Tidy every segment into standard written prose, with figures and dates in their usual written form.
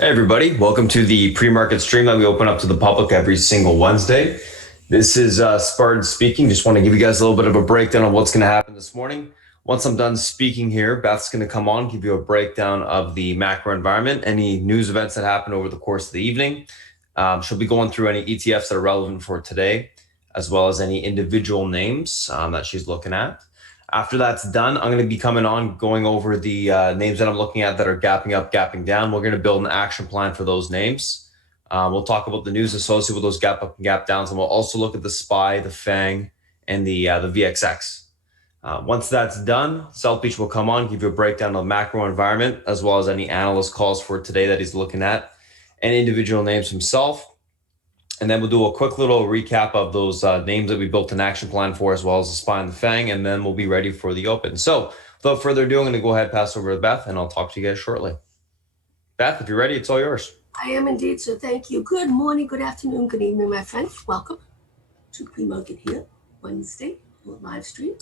Hey everybody, welcome to the pre-market stream that we open up to the public every single Wednesday. This is Spartan speaking. Just want to give you guys a little bit of a breakdown of what's going to happen this morning. Once I'm done speaking here, Beth's going to come on, give you a breakdown of the macro environment, any news events that happen over the course of the evening. She'll be going through any ETFs that are relevant for today, as well as any individual names that she's looking at. After that's done, I'm going to be coming on, going over the names that I'm looking at that are gapping up, gapping down. We're going to build an action plan for those names. We'll talk about the news associated with those gap up and gap downs, and we'll also look at the SPY, the FANG, and the VXX. Once that's done, South Beach will come on, give you a breakdown of the macro environment, as well as any analyst calls for today that he's looking at, and individual names himself. And then we'll do a quick little recap of those names that we built an action plan for, as well as the SPY and the FANG, and then we'll be ready for the open. So without further ado, I'm going to go ahead and pass over to Beth, and I'll talk to you guys shortly. Beth, if you're ready, it's all yours. I am indeed, so thank you. Good morning, good afternoon, good evening, my friends. Welcome to pre-market here, Wednesday, live stream.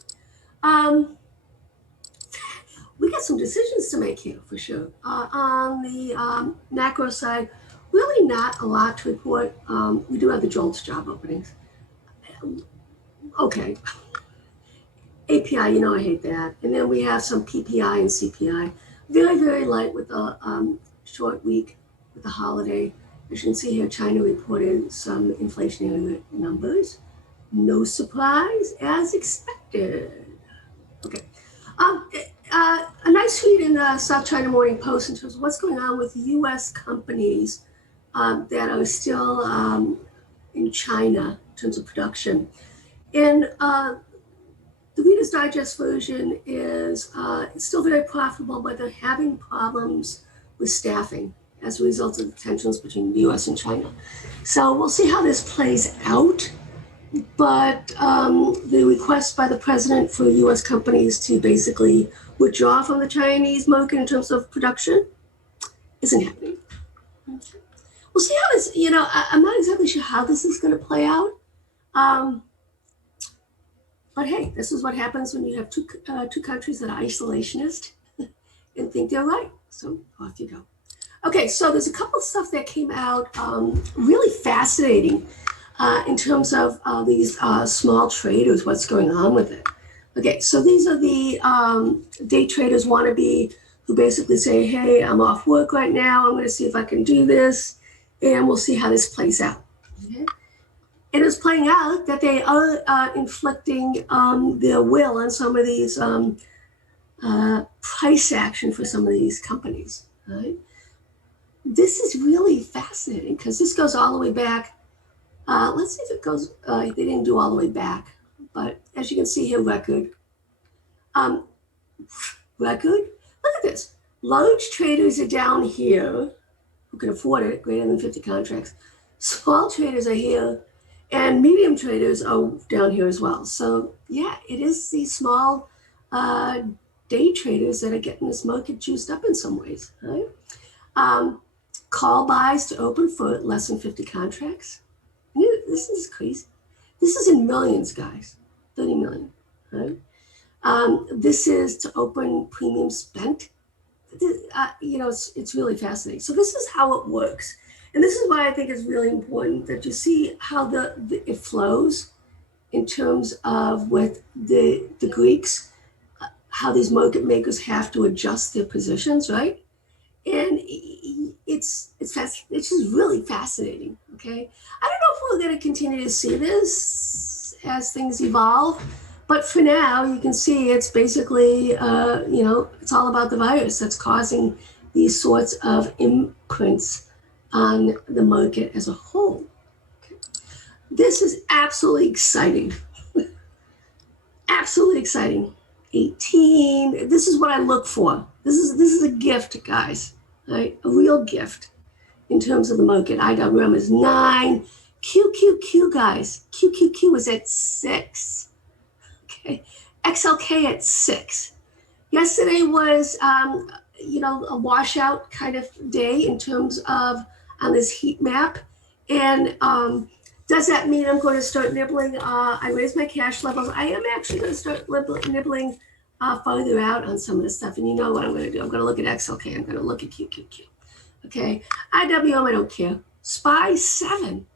We got some decisions to make here for sure. On the macro side, really not a lot to report. We do have the JOLTS job openings. Okay. API, you know I hate that. And then we have some PPI and CPI. Very, very light with a short week with the holiday. As you can see here, China reported some inflationary numbers. No surprise, as expected. Okay. A nice tweet in the South China Morning Post in terms of what's going on with U.S. companies that are still in China in terms of production. And the Reader's Digest version is it's still very profitable, but they're having problems with staffing as a result of the tensions between the U.S. and China. So we'll see how this plays out. But the request by the president for U.S. companies to basically withdraw from the Chinese market in terms of production isn't happening. Okay. We'll see how this, I'm not exactly sure how this is going to play out. But hey, this is what happens when you have two countries that are isolationist and think they're right. So off you go. Okay, so there's a couple of stuff that came out really fascinating in terms of these small traders, what's going on with it. Okay, so these are the day traders wannabe who basically say, hey, I'm off work right now. I'm going to see if I can do this. And we'll see how this plays out. Okay? It is playing out that they are inflicting their will on some of these price action for some of these companies. Right? This is really fascinating because this goes all the way back. Let's see if it goes, they didn't do all the way back, but as you can see here, record. Look at this. Large traders are down here who can afford it, greater than 50 contracts. Small traders are here, and medium traders are down here as well. So yeah, it is these small day traders that are getting this market juiced up in some ways. Right? Call buys to open for less than 50 contracts. This is crazy. This is in millions, guys. 30 million. Right? This is to open premium spent. It's really fascinating. So this is how it works. And this is why I think it's really important that you see how it flows in terms of with the Greeks, how these market makers have to adjust their positions, right? And it's just really fascinating, okay? I don't know if we're going to continue to see this as things evolve, but for now, you can see it's basically, it's all about the virus that's causing these sorts of imprints on the market as a whole. Okay. This is absolutely exciting. Absolutely exciting. 18, this is what I look for. This is a gift, guys, right? A real gift in terms of the market. IWM is 9. QQQ, guys. QQQ is at 6. Okay. XLK at 6. Yesterday was, a washout kind of day in terms of on this heat map. And does that mean I'm going to start nibbling? I raised my cash levels. I am actually going to start nibbling farther out on some of this stuff. And you know what I'm going to do? I'm going to look at XLK. I'm going to look at QQQ. Okay, IWM, I don't care. SPY 7.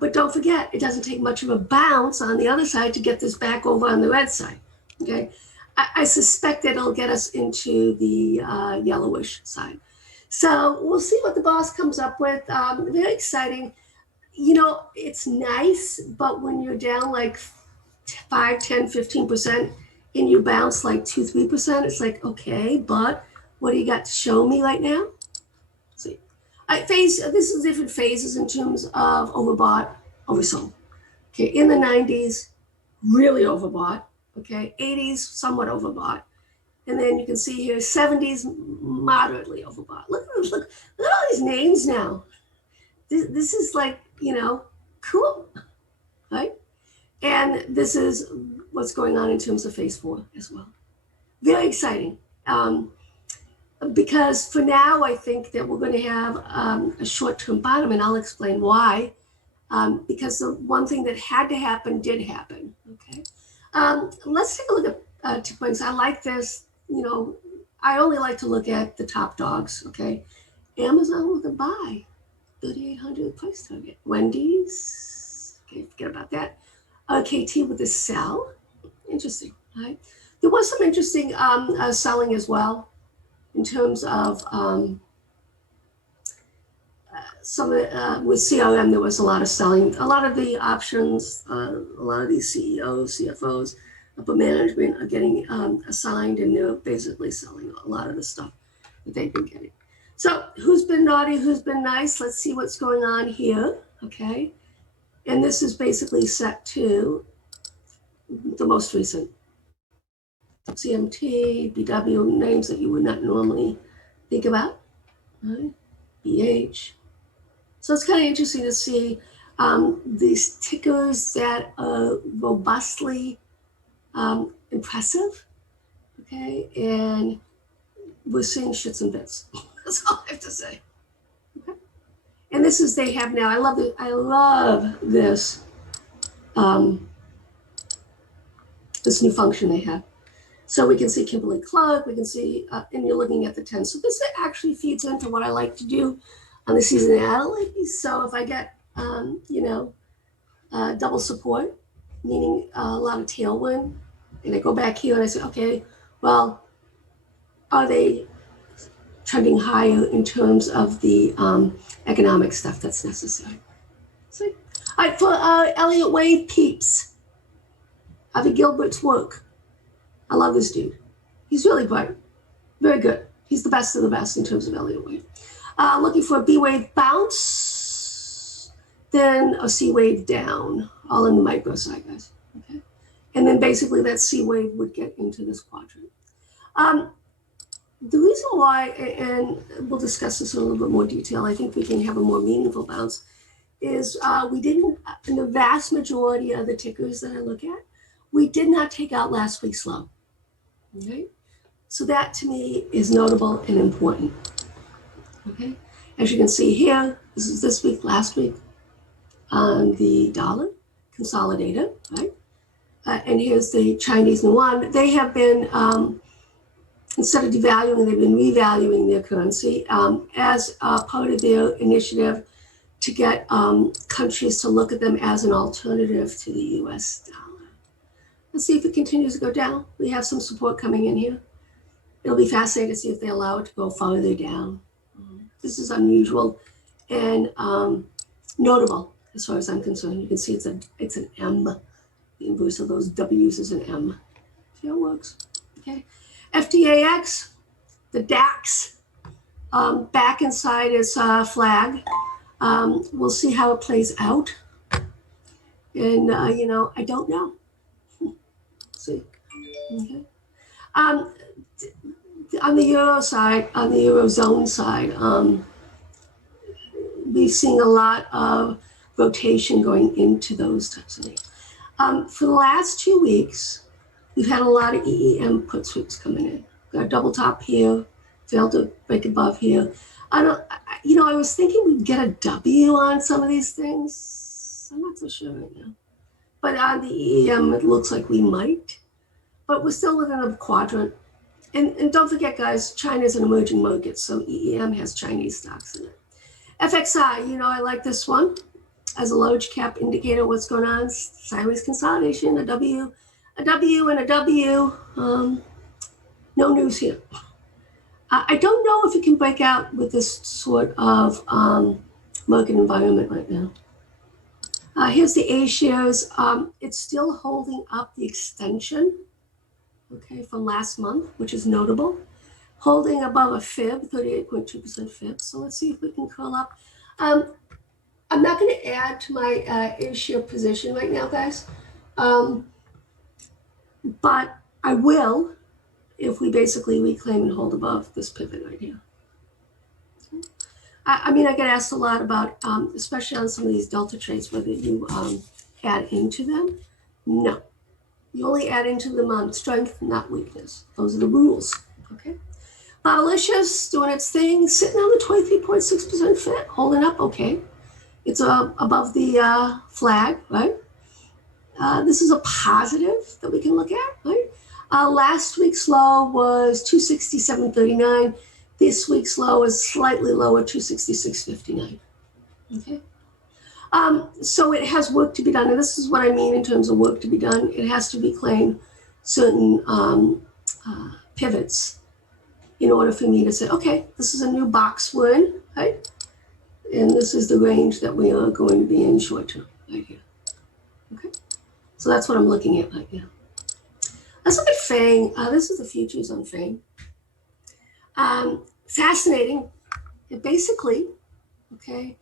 But don't forget, it doesn't take much of a bounce on the other side to get this back over on the red side. Okay, I suspect that it'll get us into the yellowish side. So we'll see what the boss comes up with. Very exciting. You know, it's nice, but when you're down like 5, 10, 15% and you bounce like 2, 3%, it's like, okay, but what do you got to show me right now? See, this is different phases in terms of overbought, oversold. Okay, in the 90s, really overbought. Okay, 80s, somewhat overbought. And then you can see here, 70s, moderately overbought. Look at all these names now. This is like, you know, cool, right? And this is what's going on in terms of phase 4 as well. Very exciting. Because for now, I think that we're going to have a short-term bottom, and I'll explain why. Because the one thing that had to happen did happen. Okay, let's take a look at tick points. I like this. You know, I only like to look at the top dogs. Okay, Amazon with a buy, 3,800 price target. Wendy's. Okay, forget about that. KT with a sell. Interesting. Right. There was some interesting selling as well. In terms of some with CRM, there was a lot of selling. A lot of the options, a lot of these CEOs, CFOs, upper management are getting assigned, and they're basically selling a lot of the stuff that they've been getting. So who's been naughty, who's been nice? Let's see what's going on here, okay? And this is basically set to the most recent. CMT, BW, names that you would not normally think about, right? BH. So it's kind of interesting to see these tickers that are robustly impressive, okay? And we're seeing shits and bits. That's all I have to say. Okay? And this is they have now. I love it. I love this this new function they have. So we can see Kimberly-Clark, we can see, and you're looking at the 10. So this actually feeds into what I like to do on the seasonality. So if I get, you know, double support, meaning a lot of tailwind, and I go back here and I say, okay, well, are they trending higher in terms of the economic stuff that's necessary? So, all right, for Elliott Wave peeps, Harvey Gilbert's work. I love this dude. He's really bright, very good. He's the best of the best in terms of Elliott Wave. Looking for a B wave bounce, then a C wave down, all in the micro side, guys. Okay, and then basically that C wave would get into this quadrant. The reason why, and we'll discuss this in a little bit more detail, I think we can have a more meaningful bounce, is we didn't, in the vast majority of the tickers that I look at, we did not take out last week's low. Okay, so that to me is notable and important. Okay, as you can see here, this is this week, last week on the dollar consolidated, right? And here's the Chinese yuan. They have been, instead of devaluing, they've been revaluing their currency as part of their initiative to get countries to look at them as an alternative to the US dollar. Let's see if it continues to go down. We have some support coming in here. It'll be fascinating to see if they allow it to go farther down. This is unusual and notable as far as I'm concerned. You can see it's an M. The inverse of those W's is an M. See how it works? Okay. FTAX, the DAX, back inside its flag. We'll see how it plays out. And, you know, I don't know. See. Okay. On the Euro side, on the Eurozone side, we've seen a lot of rotation going into those types of things. For the last 2 weeks, we've had a lot of EEM put sweeps coming in. Got a double top here, failed to break above here. I was thinking we'd get a W on some of these things. I'm not so sure right now. But on the EEM, it looks like we might. But we're still within a quadrant. And don't forget, guys, China is an emerging market, so EEM has Chinese stocks in it. FXI, you know, I like this one as a large cap indicator. What's going on? Sideways consolidation, a W, and a W. No news here. I don't know if it can break out with this sort of market environment right now. Here's the A shares. It's still holding up the extension, okay, from last month, which is notable. Holding above a fib, 38.2% fib. So let's see if we can curl up. I'm not going to add to my A share position right now, guys. But I will if we basically reclaim and hold above this pivot right here. I mean, I get asked a lot about, especially on some of these delta trades, whether you add into them. No, you only add into them on strength, not weakness. Those are the rules, okay? Botalicious doing its thing, sitting on the 23.6% fit, holding up okay. It's above the flag, right? This is a positive that we can look at, right? Last week's low was 267.39. This week's low is slightly lower, 266.59. Okay. So it has work to be done, and this is what I mean in terms of work to be done. It has to reclaim certain pivots in order for me to say, okay, this is a new box we're in, right? And this is the range that we are going to be in short term, right here. Okay. So that's what I'm looking at right now. Let's look at FANG. This is the futures on FANG. Fascinating. It basically, okay,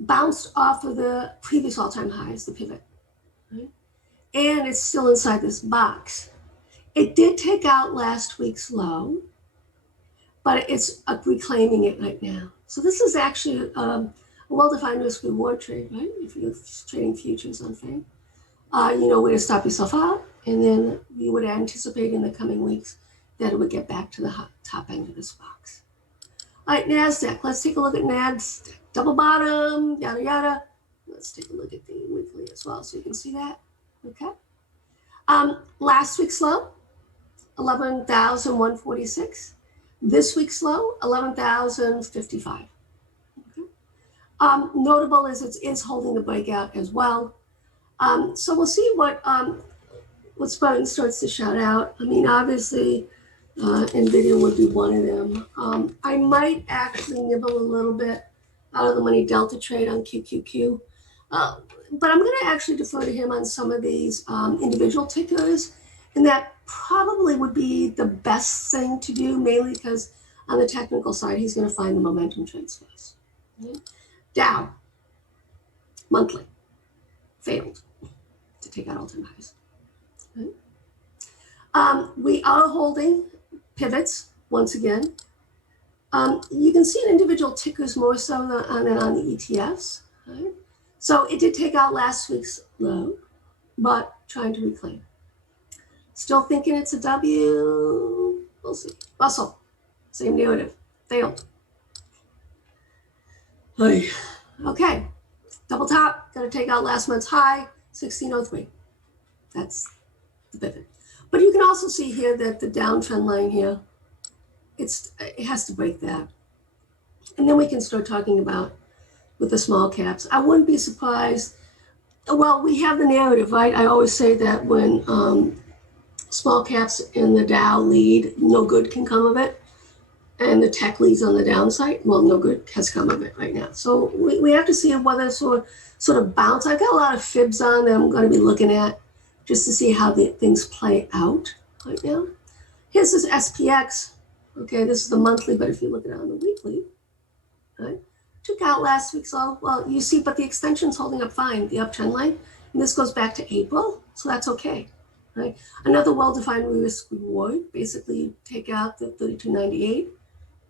bounced off of the previous all-time highs, the pivot, right? And it's still inside this box. It did take out last week's low, but it's reclaiming it right now. So this is actually a well-defined risk-reward trade, right? If you're trading futures on FANG, you know where to stop yourself out, and then you would anticipate in the coming weeks that it would get back to the top end of this box. All right, NASDAQ. Let's take a look at NASDAQ. Double bottom, yada, yada. Let's take a look at the weekly as well so you can see that. Okay. Last week's low, 11,146. This week's low, 11,055. Okay. Notable is it is holding the breakout as well. So we'll see what Spartan starts to shout out. I mean, obviously, NVIDIA would be one of them. I might actually nibble a little bit out of the money delta trade on QQQ. But I'm going to actually defer to him on some of these individual tickers. And that probably would be the best thing to do, mainly because on the technical side, he's going to find the momentum trades for us. Okay? Dow, monthly, failed to take out all-time highs. Okay? We are holding pivots once again. You can see in individual tickers more so than on the ETFs. Right? So it did take out last week's low, but trying to reclaim. Still thinking it's a W. We'll see. Russell, same narrative. Failed. Okay. Double top. Going to take out last month's high, 1603. That's the pivot. But you can also see here that the downtrend line here, it has to break that. And then we can start talking about with the small caps. I wouldn't be surprised. Well, we have the narrative, right? I always say that when small caps in the Dow lead, no good can come of it. And the tech leads on the downside, well, no good has come of it right now. So we have to see whether sort of bounce. I've got a lot of fibs on that I'm going to be looking at just to see how the things play out right now. Here's this SPX. Okay, this is the monthly, but if you look at it on the weekly, right, took out last week's low. Well, you see, but the extension's holding up fine, the uptrend line, and this goes back to April, so that's okay, right? Another well-defined risk reward, basically you take out the 32.98,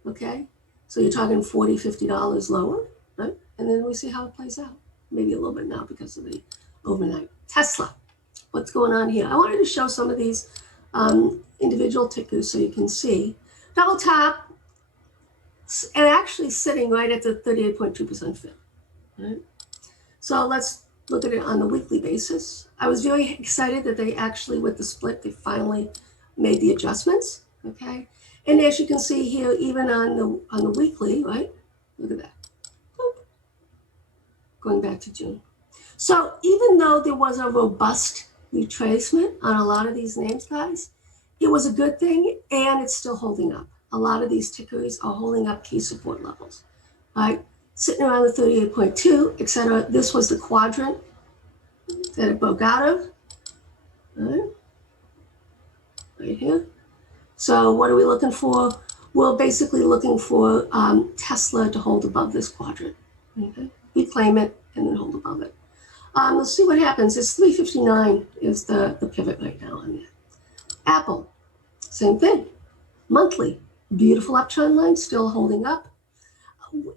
okay? So you're talking $40, $50 lower, right? And then we see how it plays out. Maybe a little bit now because of the overnight. Tesla, what's going on here? I wanted to show some of these individual tickers so you can see. Double top, and actually sitting right at the 38.2% fit. Right? So let's look at it on the weekly basis. I was very excited that they actually, with the split, they finally made the adjustments. okay? And as you can see here, even on the weekly, right? Look at that. Boop. Going back to June. So even though there was a robust retracement on a lot of these names, guys, it was a good thing, and it's still holding up. A lot of these tickers are holding up key support levels, right? Sitting around the 38.2, etc. This was the quadrant that it broke out of, right here. So what are we looking for? We're basically looking for Tesla to hold above this quadrant. Okay? Reclaim it and then hold above it. Let's see what happens. It's 359 is the pivot right now on that. Apple, same thing. Monthly, beautiful uptrend line, still holding up.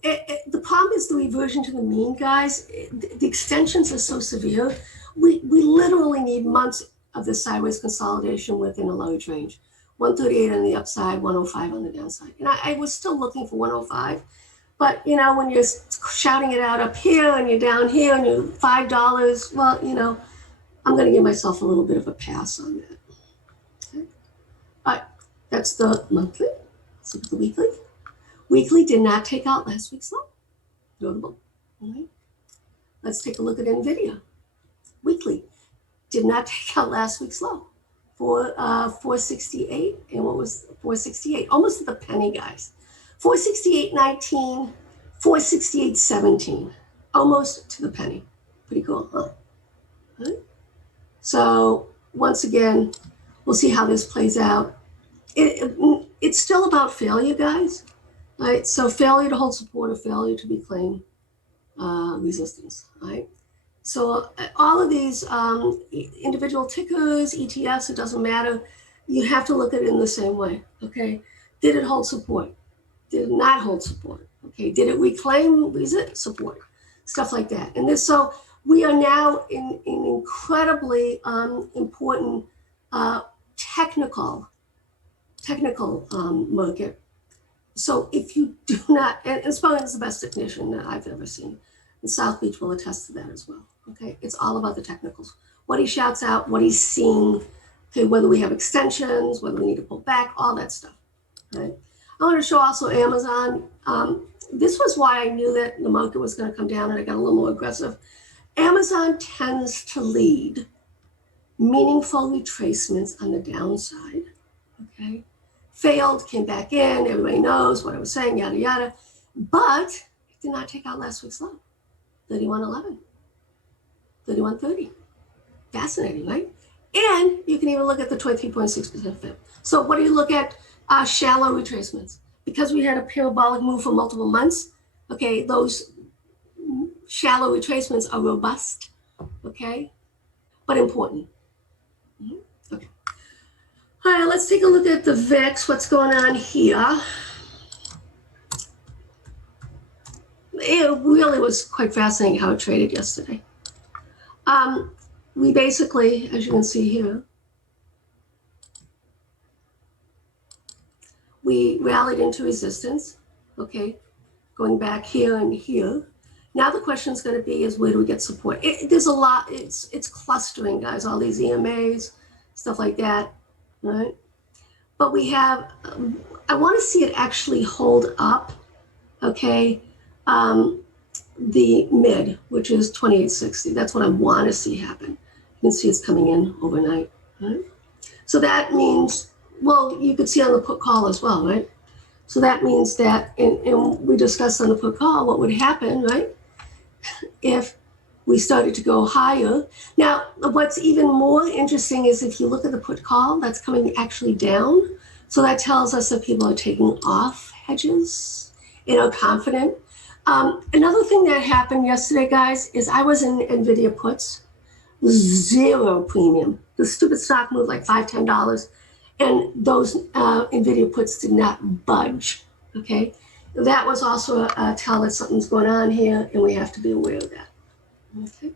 The problem is the reversion to the mean, guys. The extensions are so severe. We literally need months of this sideways consolidation within a large range. 138 on the upside, 105 on the downside. And I was still looking for 105. But, you know, when you're shouting it out up here and you're down here and you're $5, well, you know, I'm going to give myself a little bit of a pass on that. Okay. All right, that's the monthly. Let's look at the weekly. Weekly did not take out last week's low. Notable. All right. Let's take a look at NVIDIA. Weekly did not take out last week's low for 468. And what was 468? Almost at the penny, guys. 468.19, 468.17, almost to the penny. Pretty cool, huh? Right. So once again, we'll see how this plays out. It's still about failure, guys. Right? So failure to hold support or failure to reclaim resistance. Right? So all of these individual tickers, ETFs, it doesn't matter. You have to look at it in the same way. Okay? Did it hold support? Did not hold support. Okay, did it reclaim support? Stuff like that. And this, so we are now in incredibly important technical market. So if you do not, and Spartan is the best technician that I've ever seen, and South Beach will attest to that as well. Okay, it's all about the technicals. What he shouts out, what he's seeing. Okay, whether we have extensions, whether we need to pull back, all that stuff. Right. I want to show also Amazon. This was why I knew that the market was going to come down and I got a little more aggressive. Amazon tends to lead meaningful retracements on the downside. Okay. Failed, came back in, everybody knows what I was saying, yada, yada. But it did not take out last week's low. 31.11, 31.30. Fascinating, right? And you can even look at the 23.6% FIB. So what do you look at? Shallow retracements. Because we had a parabolic move for multiple months, okay, those shallow retracements are robust, okay, but important. Okay. All right, let's take a look at the VIX, what's going on here. It really was quite fascinating how it traded yesterday. We basically, as you can see here, we rallied into resistance, okay, going back here and here. Now the question is going to be is where do we get support? There's a lot, it's clustering, guys, all these EMAs, stuff like that, right? But we have, I want to see it actually hold up, okay, the mid, which is 2860. That's what I want to see happen. You can see it's coming in overnight, right? So that means, well, you could see on the put call as well, right? So that means that, and we discussed on the put call what would happen, right? If we started to go higher. Now, what's even more interesting is if you look at the put call, that's coming actually down. So that tells us that people are taking off hedges and are confident. Another thing that happened yesterday, guys, is I was in NVIDIA puts, zero premium. The stupid stock moved like $5, $10, and those NVIDIA puts did not budge, okay? That was also a tell that something's going on here, and we have to be aware of that, okay?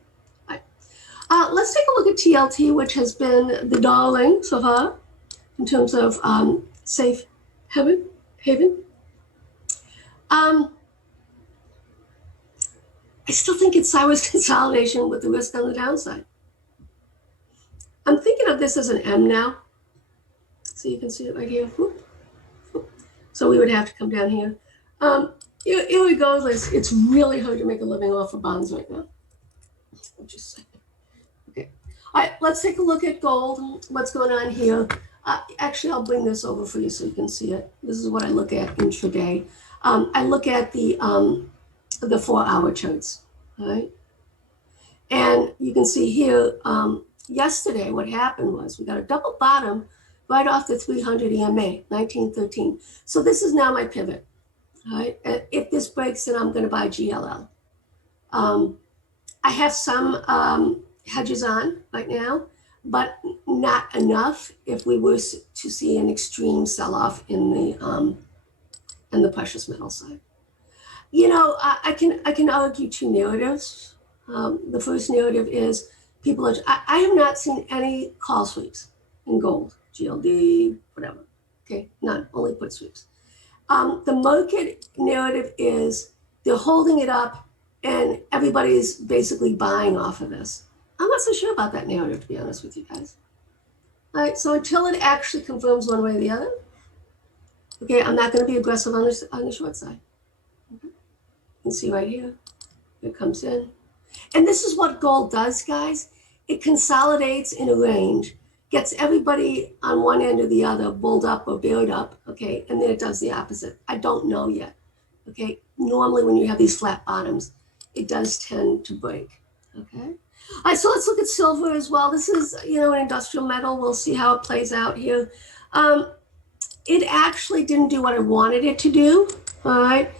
All right. Let's take a look at TLT, which has been the darling so far in terms of safe haven. I still think it's sideways consolidation with the risk on the downside. I'm thinking of this as an M now. So you can see it right here. Whoop, whoop. So we would have to come down here. Irregardless, it's really hard to make a living off of bonds right now. I'm just saying. Okay. All right, let's take a look at gold. What's going on here? Actually, I'll bring this over for you so you can see it. This is what I look at intraday. I look at the 4-hour charts. All right. And you can see here, yesterday, what happened was we got a double bottom right off the 300 EMA, 1913. So this is now my pivot. All right. If this breaks, then I'm going to buy GLL. I have some hedges on right now, but not enough if we were to see an extreme sell-off in the precious metal side. You know, I can argue two narratives. The first narrative is people are. I have not seen any call sweeps in gold, GLD, whatever. Okay, none. Only put sweeps. The market narrative is they're holding it up, and everybody's basically buying off of this. I'm not so sure about that narrative, to be honest with you guys. All right, so until it actually confirms one way or the other, okay, I'm not going to be aggressive on the short side. Okay. You can see right here, it comes in. And this is what gold does, guys. It consolidates in a range, gets everybody on one end or the other bulled up or bared up, okay, and then it does the opposite. I don't know yet, okay? Normally when you have these flat bottoms, it does tend to break, okay? All right, so let's look at silver as well. This is, you know, an industrial metal. We'll see how it plays out here. It actually didn't do what I wanted it to do, all right?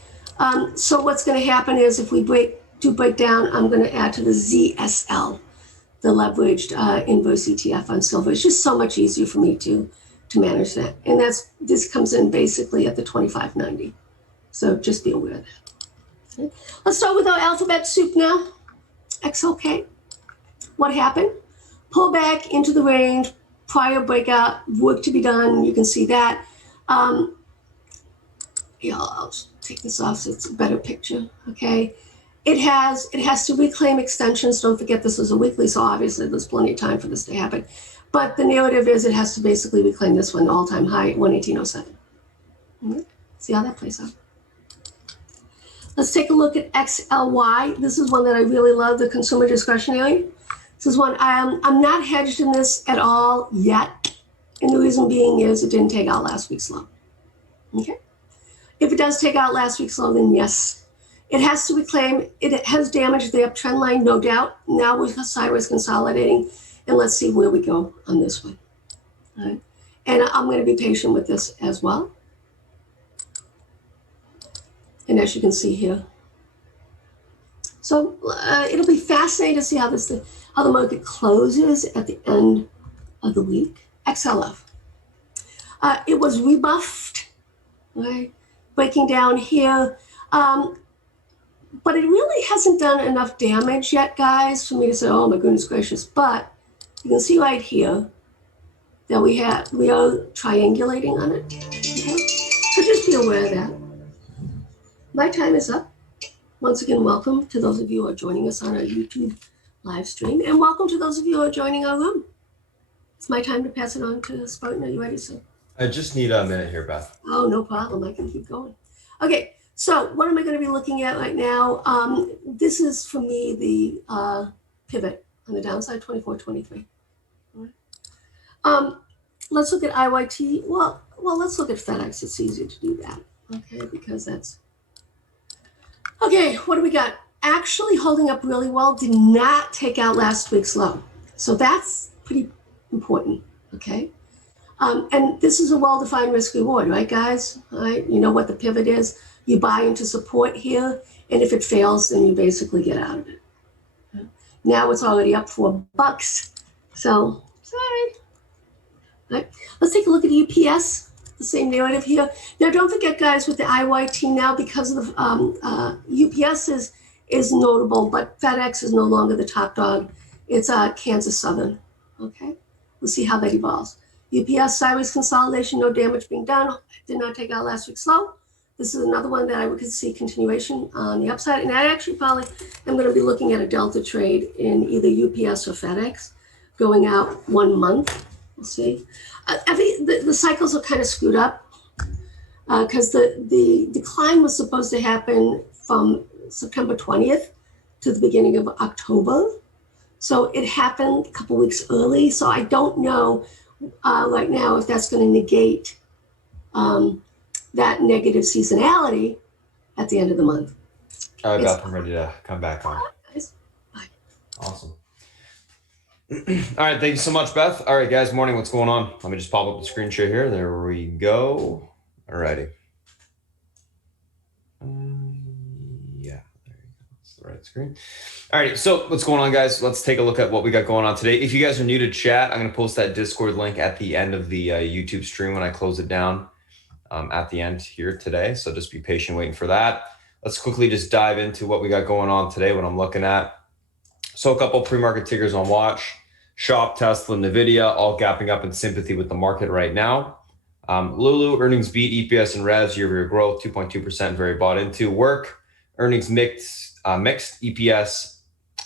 So what's going to happen is if we break down, I'm going to add to the ZSL, the leveraged inverse ETF on silver. It's just so much easier for me to manage that. And this comes in basically at the 25.90. So just be aware of that. Okay. Let's start with our alphabet soup now. XLK. What happened? Pull back into the range, prior breakout, work to be done. You can see that. Yeah, I'll take this off so it's a better picture. Okay. It has to reclaim extensions. Don't forget this is a weekly, so obviously there's plenty of time for this to happen. But the narrative is it has to basically reclaim this one, all-time high, 118.07. Mm-hmm. See how that plays out. Let's take a look at XLY. This is one that I really love, the consumer discretionary. This is one, I'm not hedged in this at all yet. And the reason being is it didn't take out last week's low. Okay? If it does take out last week's low, then yes. It has to reclaim, it has damaged the uptrend line, no doubt. Now we're sideways consolidating, and let's see where we go on this one. All right. And I'm going to be patient with this as well. And as you can see here. So it'll be fascinating to see how the market closes at the end of the week. XLF. It was rebuffed, right? Breaking down here. But it really hasn't done enough damage yet, guys, for me to say, oh my goodness gracious. But you can see right here that we are triangulating on it. Okay? So just be aware of that. My time is up. Once again, welcome to those of you who are joining us on our YouTube live stream. And welcome to those of you who are joining our room. It's my time to pass it on to Spartan. Are you ready, sir? I just need a minute here, Beth. Oh, no problem. I can keep going. Okay. So what am I going to be looking at right now? This is, for me, the pivot on the downside, 24.23. Let's look at IYT. Well, let's look at FedEx. It's easier to do that, okay, because that's... Okay, what do we got? Actually holding up really well, did not take out last week's low. So that's pretty important, okay? And this is a well-defined risk reward, right, guys? All right, you know what the pivot is. You buy into support here, and if it fails, then you basically get out of it. Okay. Now it's already up $4. So, sorry. All right, let's take a look at UPS. The same narrative here. Now, don't forget, guys, with the IYT now, because of the UPS is notable, but FedEx is no longer the top dog. It's Kansas Southern. Okay, we'll see how that evolves. UPS sideways consolidation, no damage being done. Did not take out last week's low. This is another one that I could see continuation on the upside. And I actually probably am going to be looking at a delta trade in either UPS or FedEx going out 1 month. We'll see. I think the cycles are kind of screwed up because the decline was supposed to happen from September 20th to the beginning of October. So it happened a couple weeks early. So I don't know right now if that's going to negate that negative seasonality at the end of the month. All right, Beth, I'm ready to come back on. Guys, bye. Awesome. All right, thank you so much, Beth. All right, guys, morning. What's going on? Let me just pop up the screen share here. There we go. All righty. Yeah, there you go. That's the right screen. All right, so what's going on, guys? Let's take a look at what we got going on today. If you guys are new to chat, I'm going to post that Discord link at the end of the YouTube stream when I close it down at the end here today. So just be patient waiting for that. Let's quickly just dive into what we got going on today, what I'm looking at. So a couple pre-market tickers on watch. Shop, Tesla, NVIDIA, all gapping up in sympathy with the market right now. Lulu, earnings beat, EPS and revs, year-over-year growth, 2.2%, very bought into. Work, earnings mixed, EPS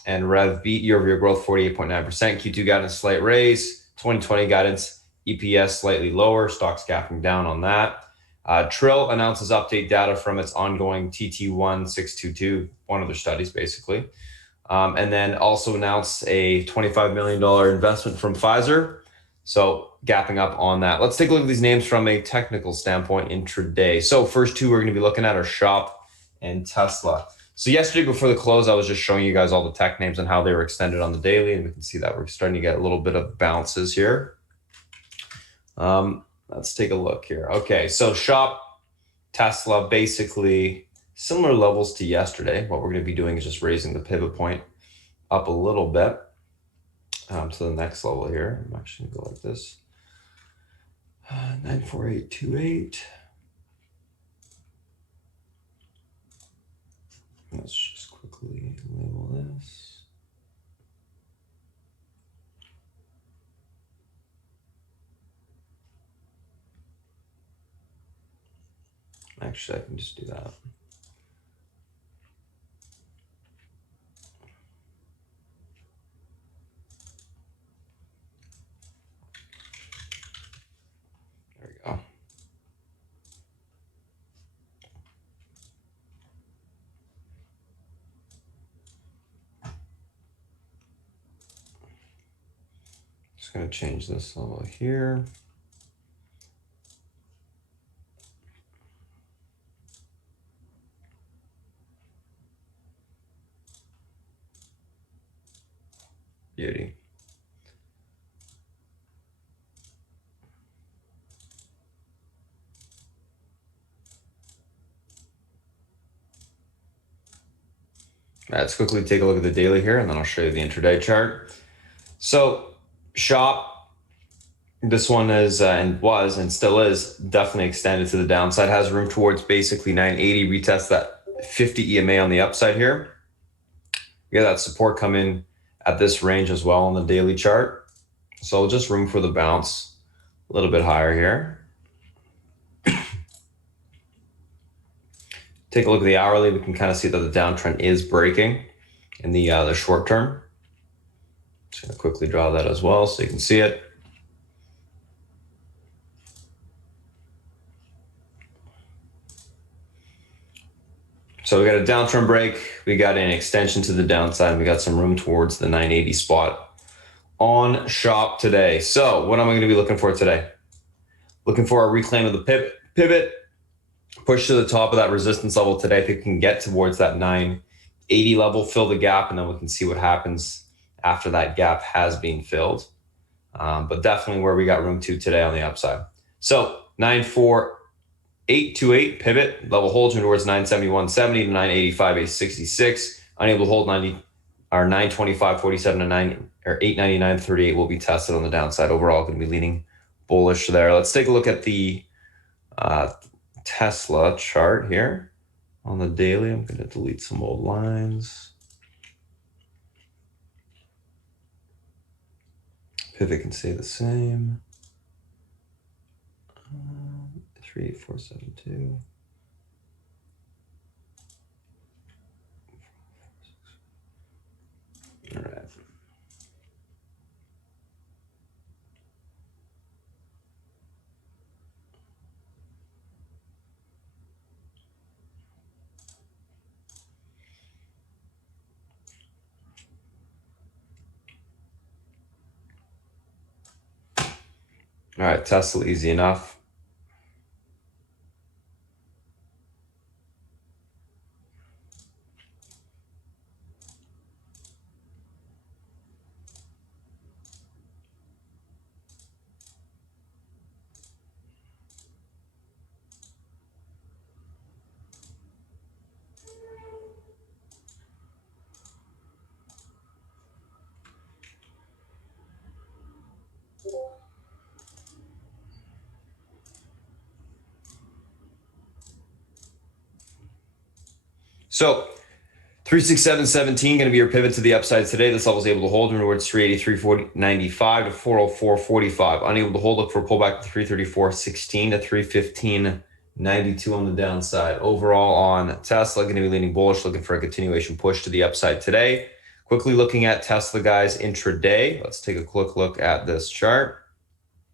and rev beat, year-over-year growth, 48.9%. Q2 guidance, slight raise. 2020 guidance, EPS slightly lower, stocks gapping down on that. Trill announces update data from its ongoing TT1622, one of their studies, basically. And then also announced a $25 million investment from Pfizer. So gapping up on that. Let's take a look at these names from a technical standpoint intraday. So first two we're going to be looking at are Shop and Tesla. So yesterday before the close, I was just showing you guys all the tech names and how they were extended on the daily. And we can see that we're starting to get a little bit of bounces here. Let's take a look here. Okay, so Shop, Tesla, basically similar levels to yesterday. What we're going to be doing is just raising the pivot point up a little bit to the next level here. I'm actually going to go like this. 94828. Let's just quickly label this. Actually, I can just do that. There we go. Just going to change this level here. Beauty. All right, let's quickly take a look at the daily here, and then I'll show you the intraday chart. So Shop, this one is and was and still is definitely extended to the downside, has room towards basically 980, retest that 50 EMA on the upside here. We got that support come in at this range as well on the daily chart. So just room for the bounce a little bit higher here. Take a look at the hourly. We can kind of see that the downtrend is breaking in the short term. Just going to quickly draw that as well so you can see it. So we got a downtrend break. We got an extension to the downside. We got some room towards the 980 spot on Shop today. So what am I going to be looking for today? Looking for a reclaim of the pivot, push to the top of that resistance level today. I think we can get towards that 980 level, fill the gap, and then we can see what happens after that gap has been filled. But definitely where we got room to today on the upside. So 94828 pivot, level holds towards 971.70 to 985.866. Unable to hold 925.47 to 899.38 will be tested on the downside. Overall, going to be leaning bullish there. Let's take a look at the Tesla chart here on the daily. I'm going to delete some old lines. Pivot can stay the same. 38472. All right. All right, Tesla, easy enough. So 367.17 going to be your pivot to the upside today. This level is able to hold towards 383.95 to 404.45. Unable to hold, look for a pullback to 334.16 to 315.92 on the downside. Overall on Tesla, going to be leaning bullish, looking for a continuation push to the upside today. Quickly looking at Tesla, guys, intraday. Let's take a quick look at this chart.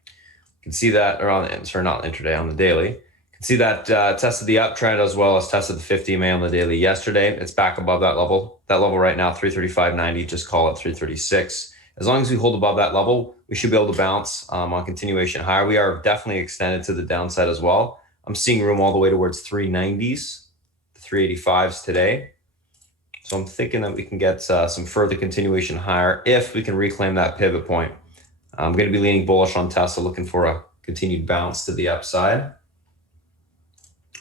You can see that, or on, sorry, not intraday, on the daily. You can see that tested the uptrend as well as tested the 50 MA on the daily yesterday. It's back above that level. That level right now, 335.90, just call it 336. As long as we hold above that level, we should be able to bounce on continuation higher. We are definitely extended to the downside as well. I'm seeing room all the way towards 390s, 385s today. So I'm thinking that we can get some further continuation higher if we can reclaim that pivot point. I'm going to be leaning bullish on Tesla, looking for a continued bounce to the upside.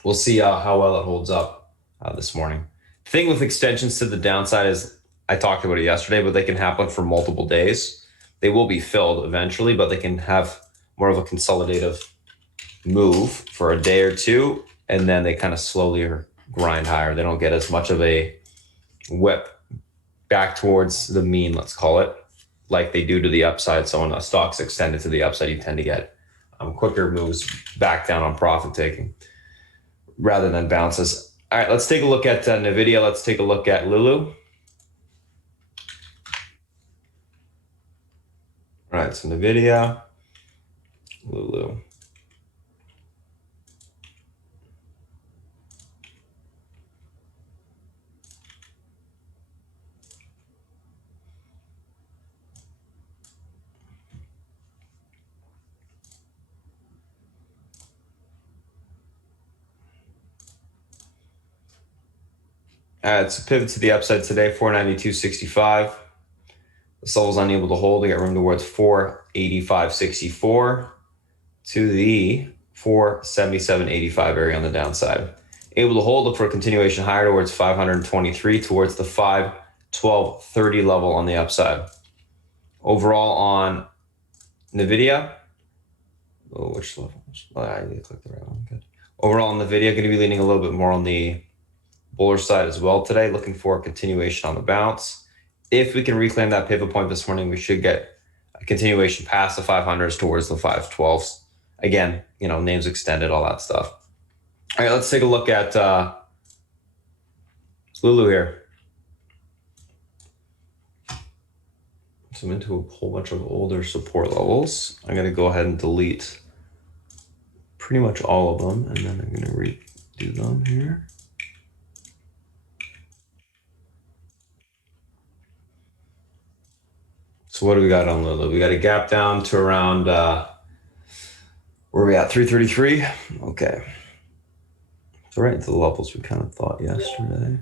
We'll see how well it holds up this morning. The thing with extensions to the downside is, I talked about it yesterday, but they can happen for multiple days. They will be filled eventually, but they can have more of a consolidative move for a day or two, and then they kind of slowly grind higher. They don't get as much of a whip back towards the mean, let's call it, like they do to the upside. So when a stock's extended to the upside, you tend to get quicker moves back down on profit taking rather than bounces. All right, let's take a look at NVIDIA. Let's take a look at Lulu. All right, so NVIDIA, Lulu. It's a pivot to the upside today, 492.65. This level's unable to hold. We got room towards 485.64 to the 477.85 area on the downside. Able to hold, look for a continuation higher towards 523 towards the 512.30 level on the upside. Overall on NVIDIA, which level? I need to click the right one. Good. Overall on NVIDIA, going to be leaning a little bit more on the bullish side as well today, looking for a continuation on the bounce. If we can reclaim that pivot point this morning, we should get a continuation past the 500s towards the 512s. Again, names extended, all that stuff. All right, let's take a look at Lulu here. So I'm into a whole bunch of older support levels. I'm going to go ahead and delete pretty much all of them, and then I'm going to redo them here. So what do we got on Lulu? We got a gap down to around, where are we at, 333? Okay. So right into the levels we kind of thought yesterday.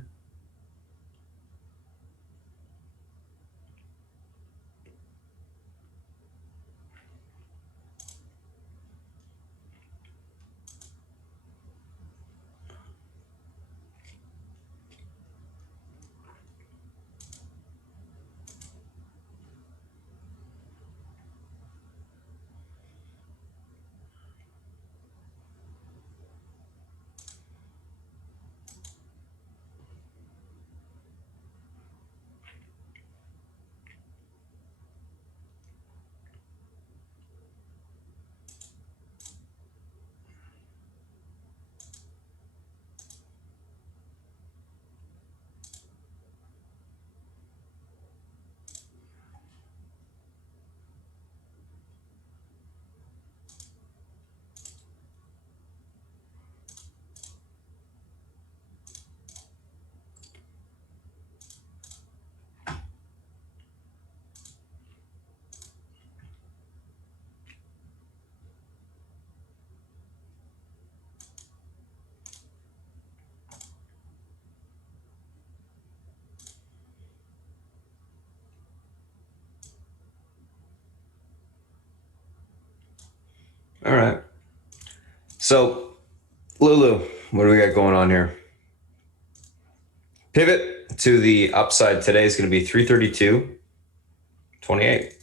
All right. So, Lulu, what do we got going on here? Pivot to the upside today is going to be 332.28.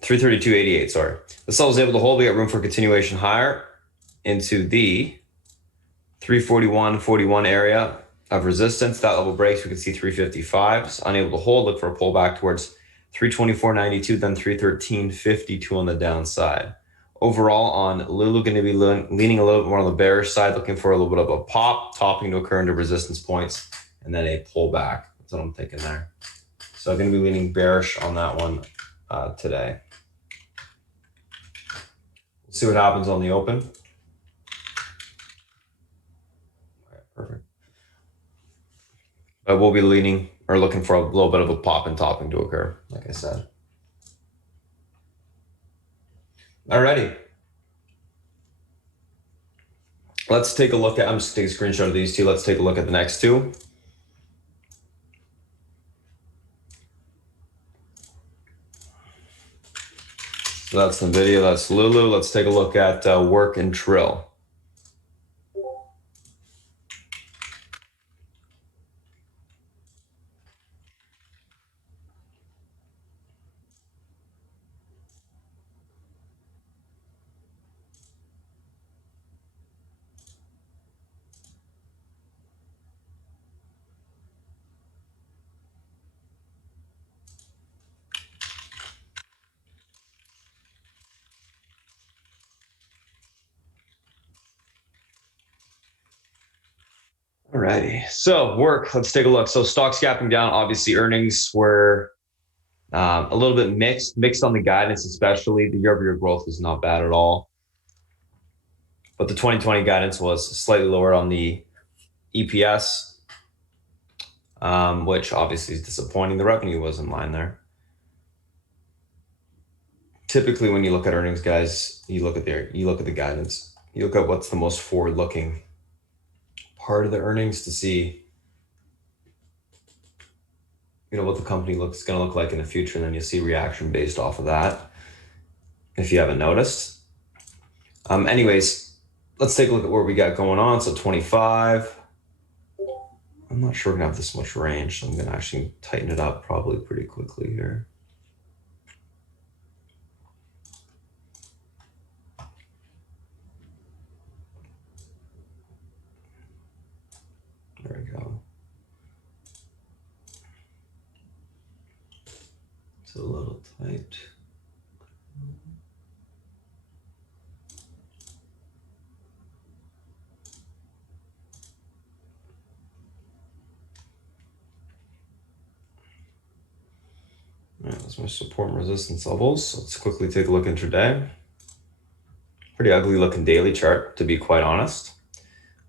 332.88, sorry. This level is able to hold. We got room for continuation higher into the 341.41 area of resistance. That level breaks, we can see 355s. Unable to hold, look for a pullback towards 324.92, then 313.52 on the downside. Overall, on Lulu, going to be leaning a little bit more on the bearish side, looking for a little bit of a pop, topping to occur into resistance points, and then a pullback. That's what I'm thinking there. So I'm going to be leaning bearish on that one today. We'll see what happens on the open. All right, perfect. But we'll be leaning or looking for a little bit of a pop and topping to occur, like I said. Alrighty. Let's take a look at, I'm just taking a screenshot of these two. Let's take a look at the next two. So that's NVIDIA, that's Lulu. Let's take a look at work and Trill. Alrighty, so work, let's take a look. So stocks gapping down, obviously earnings were a little bit mixed on the guidance, especially the year-over-year growth was not bad at all. But the 2020 guidance was slightly lower on the EPS, which obviously is disappointing. The revenue was in line there. Typically, when you look at earnings, guys, you look at the guidance. You look at what's the most forward-looking part of the earnings to see, what the company going to look like in the future, and then you see reaction based off of that. If you haven't noticed. Anyways, let's take a look at where we got going on. So 25. I'm not sure we're gonna have this much range, so I'm gonna actually tighten it up probably pretty quickly here. There we go. It's a little tight. All right, that's my support and resistance levels. Let's quickly take a look intraday. Pretty ugly looking daily chart, to be quite honest.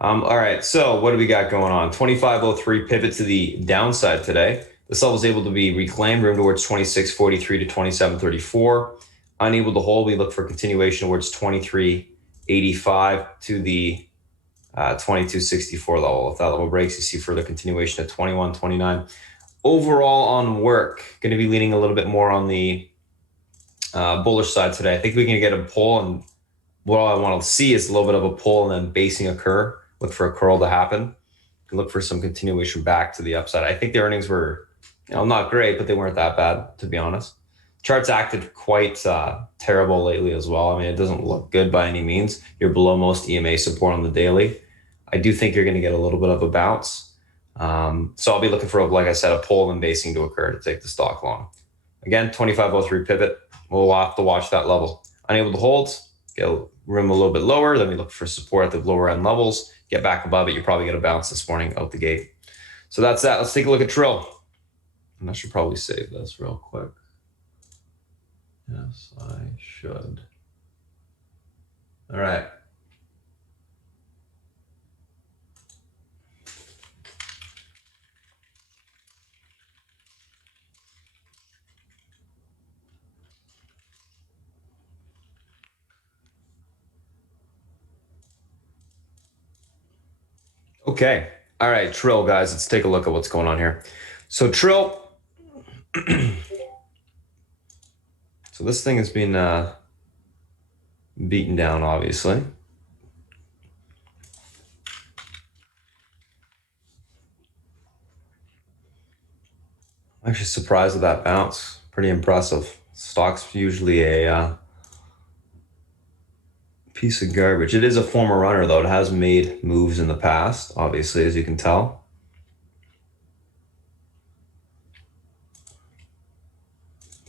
All right, so what do we got going on? 2503 pivot to the downside today. This level is able to be reclaimed, room towards 2643 to 2734. Unable to hold, we look for continuation towards 2385 to the 2264 level. If that level breaks, you see further continuation at 2129. Overall on work, going to be leaning a little bit more on the bullish side today. I think we can get a pull, and what I want to see is a little bit of a pull and then basing occur. Look for a curl to happen. Look for some continuation back to the upside. I think the earnings were, not great, but they weren't that bad, to be honest. Charts acted quite terrible lately as well. I mean, it doesn't look good by any means. You're below most EMA support on the daily. I do think you're going to get a little bit of a bounce. So I'll be looking for, like I said, a pull and basing to occur to take the stock long. Again, 2503 pivot. We'll have to watch that level. Unable to hold, get room a little bit lower. Then we look for support at the lower end levels. Get back above it. You're probably going to bounce this morning out the gate. So that's that. Let's take a look at Trill. And I should probably save this real quick. Yes, I should. All right. Okay. All right, Trill, guys, let's take a look at what's going on here. So Trill, so this thing has been beaten down, obviously. I'm actually surprised at that bounce. Pretty impressive. Stock's usually a piece of garbage. It is a former runner, though. It has made moves in the past, obviously, as you can tell.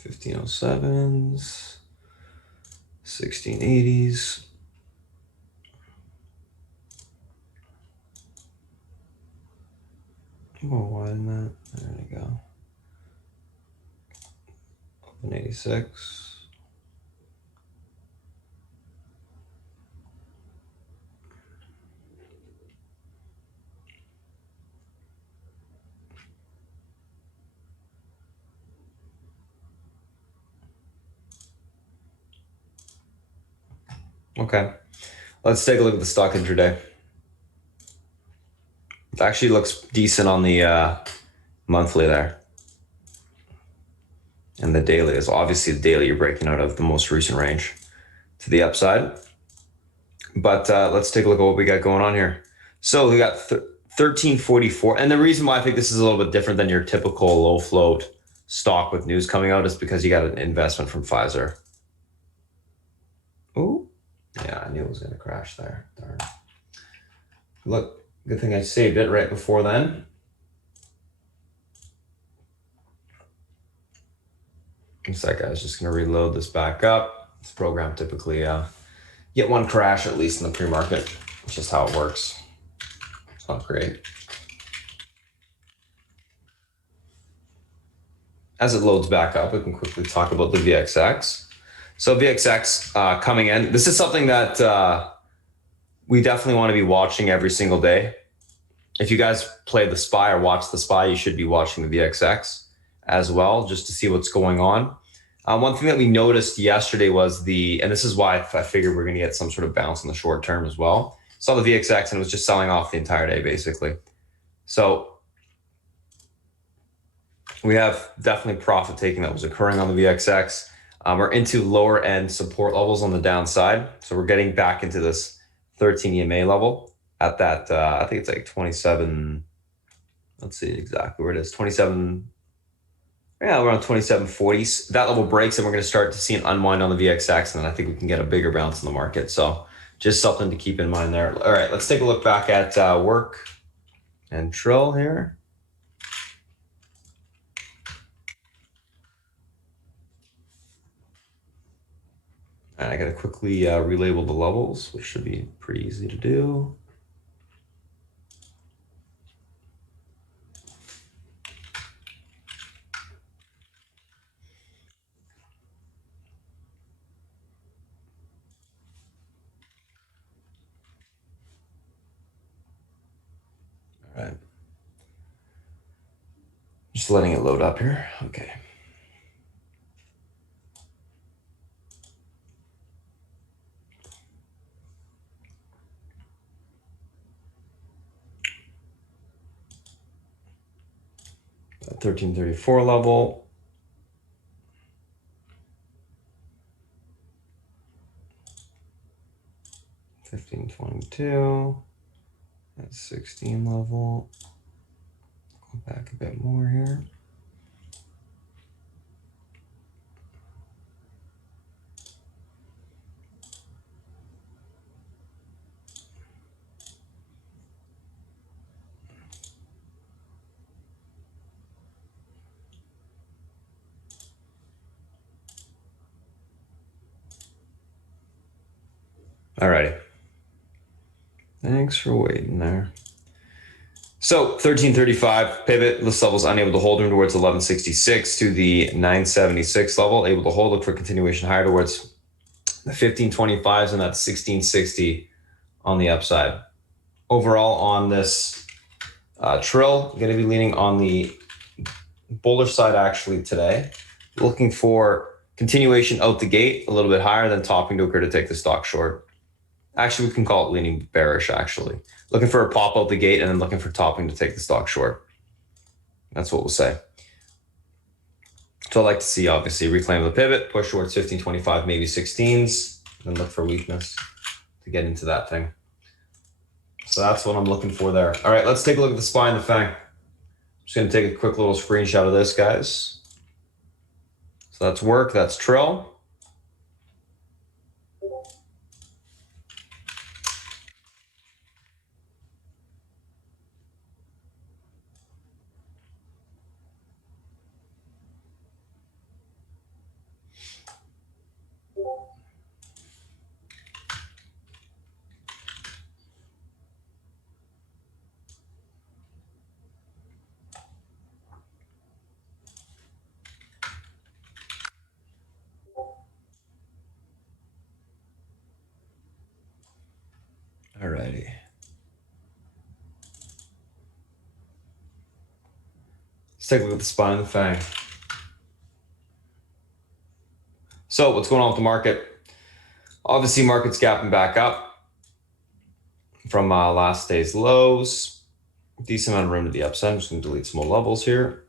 1507s, 1680s. Oh, why didn't that? There we go. 186. Okay, let's take a look at the stock intraday. It actually looks decent on the monthly there. And the daily is obviously the daily you're breaking out of the most recent range to the upside. But let's take a look at what we got going on here. So we got 1344. And the reason why I think this is a little bit different than your typical low float stock with news coming out is because you got an investment from Pfizer. Ooh, yeah, I knew it was going to crash there. Darn. Look, good thing I saved it right before then. One sec, I was just going to reload this back up. This program typically get one crash at least in the pre-market. It's just how it works. It's not great. As it loads back up, we can quickly talk about the VXX. So VXX coming in. This is something that we definitely want to be watching every single day. If you guys play the SPY or watch the SPY, you should be watching the VXX as well, just to see what's going on. One thing that we noticed yesterday was and this is why I figured we're going to get some sort of bounce in the short term as well. Saw the VXX and it was just selling off the entire day, basically. So we have definitely profit taking that was occurring on the VXX. We're into lower end support levels on the downside. So we're getting back into this 13 EMA level at that, I think it's like 27. Let's see exactly where it is. 27. Yeah, around 2740s. That level breaks and we're going to start to see an unwind on the VXX. And then I think we can get a bigger bounce in the market. So just something to keep in mind there. All right, let's take a look back at work and Trill here. And I got to quickly relabel the levels, which should be pretty easy to do. All right. Just letting it load up here. Okay. That 1334 level. $15.22. At 16 level. Go back a bit more here. Alrighty. Thanks for waiting there. So 1335 pivot, this level is unable to hold him towards 1166 to the 976 level, able to hold, look for continuation higher towards the 1525s and that 1660 on the upside. Overall on this Trill, going to be leaning on the bullish side actually today, looking for continuation out the gate a little bit higher than topping to occur to take the stock short. Actually, we can call it leaning bearish, actually. Looking for a pop out the gate and then looking for topping to take the stock short. That's what we'll say. So I'd like to see, obviously, reclaim the pivot, push towards 1525, maybe 16s. and look for weakness to get into that thing. So that's what I'm looking for there. All right, let's take a look at the SPY and the FANG. Just going to take a quick little screenshot of this, guys. So that's work, that's Trill. Alrighty. Let's take a look at the SPY and the FANG. So what's going on with the market? Obviously, market's gapping back up from last day's lows. Decent amount of room to the upside. I'm just going to delete some more levels here.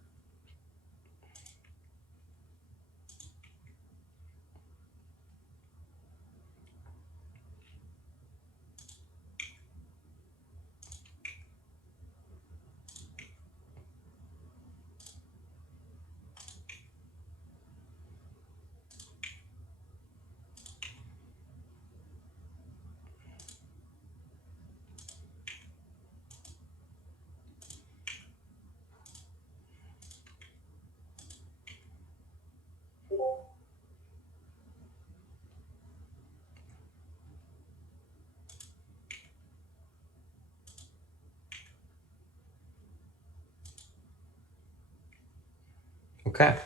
Okay.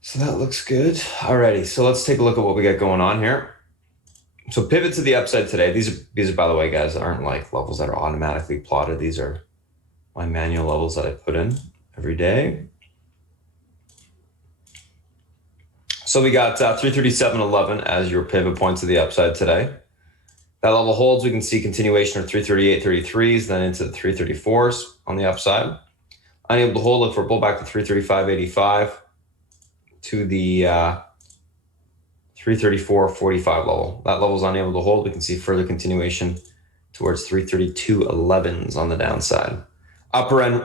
So that looks good. Alrighty, so let's take a look at what we got going on here. So pivot to the upside today. These are, by the way, guys, aren't like levels that are automatically plotted. These are my manual levels that I put in every day. So we got 337.11 as your pivot point to the upside today. That level holds. We can see continuation of 338.33s, then into the 334s on the upside. Unable to hold, look for a pullback to 335.85 to the 334.45 level. That level is unable to hold. We can see further continuation towards 332.11s on the downside. Upper end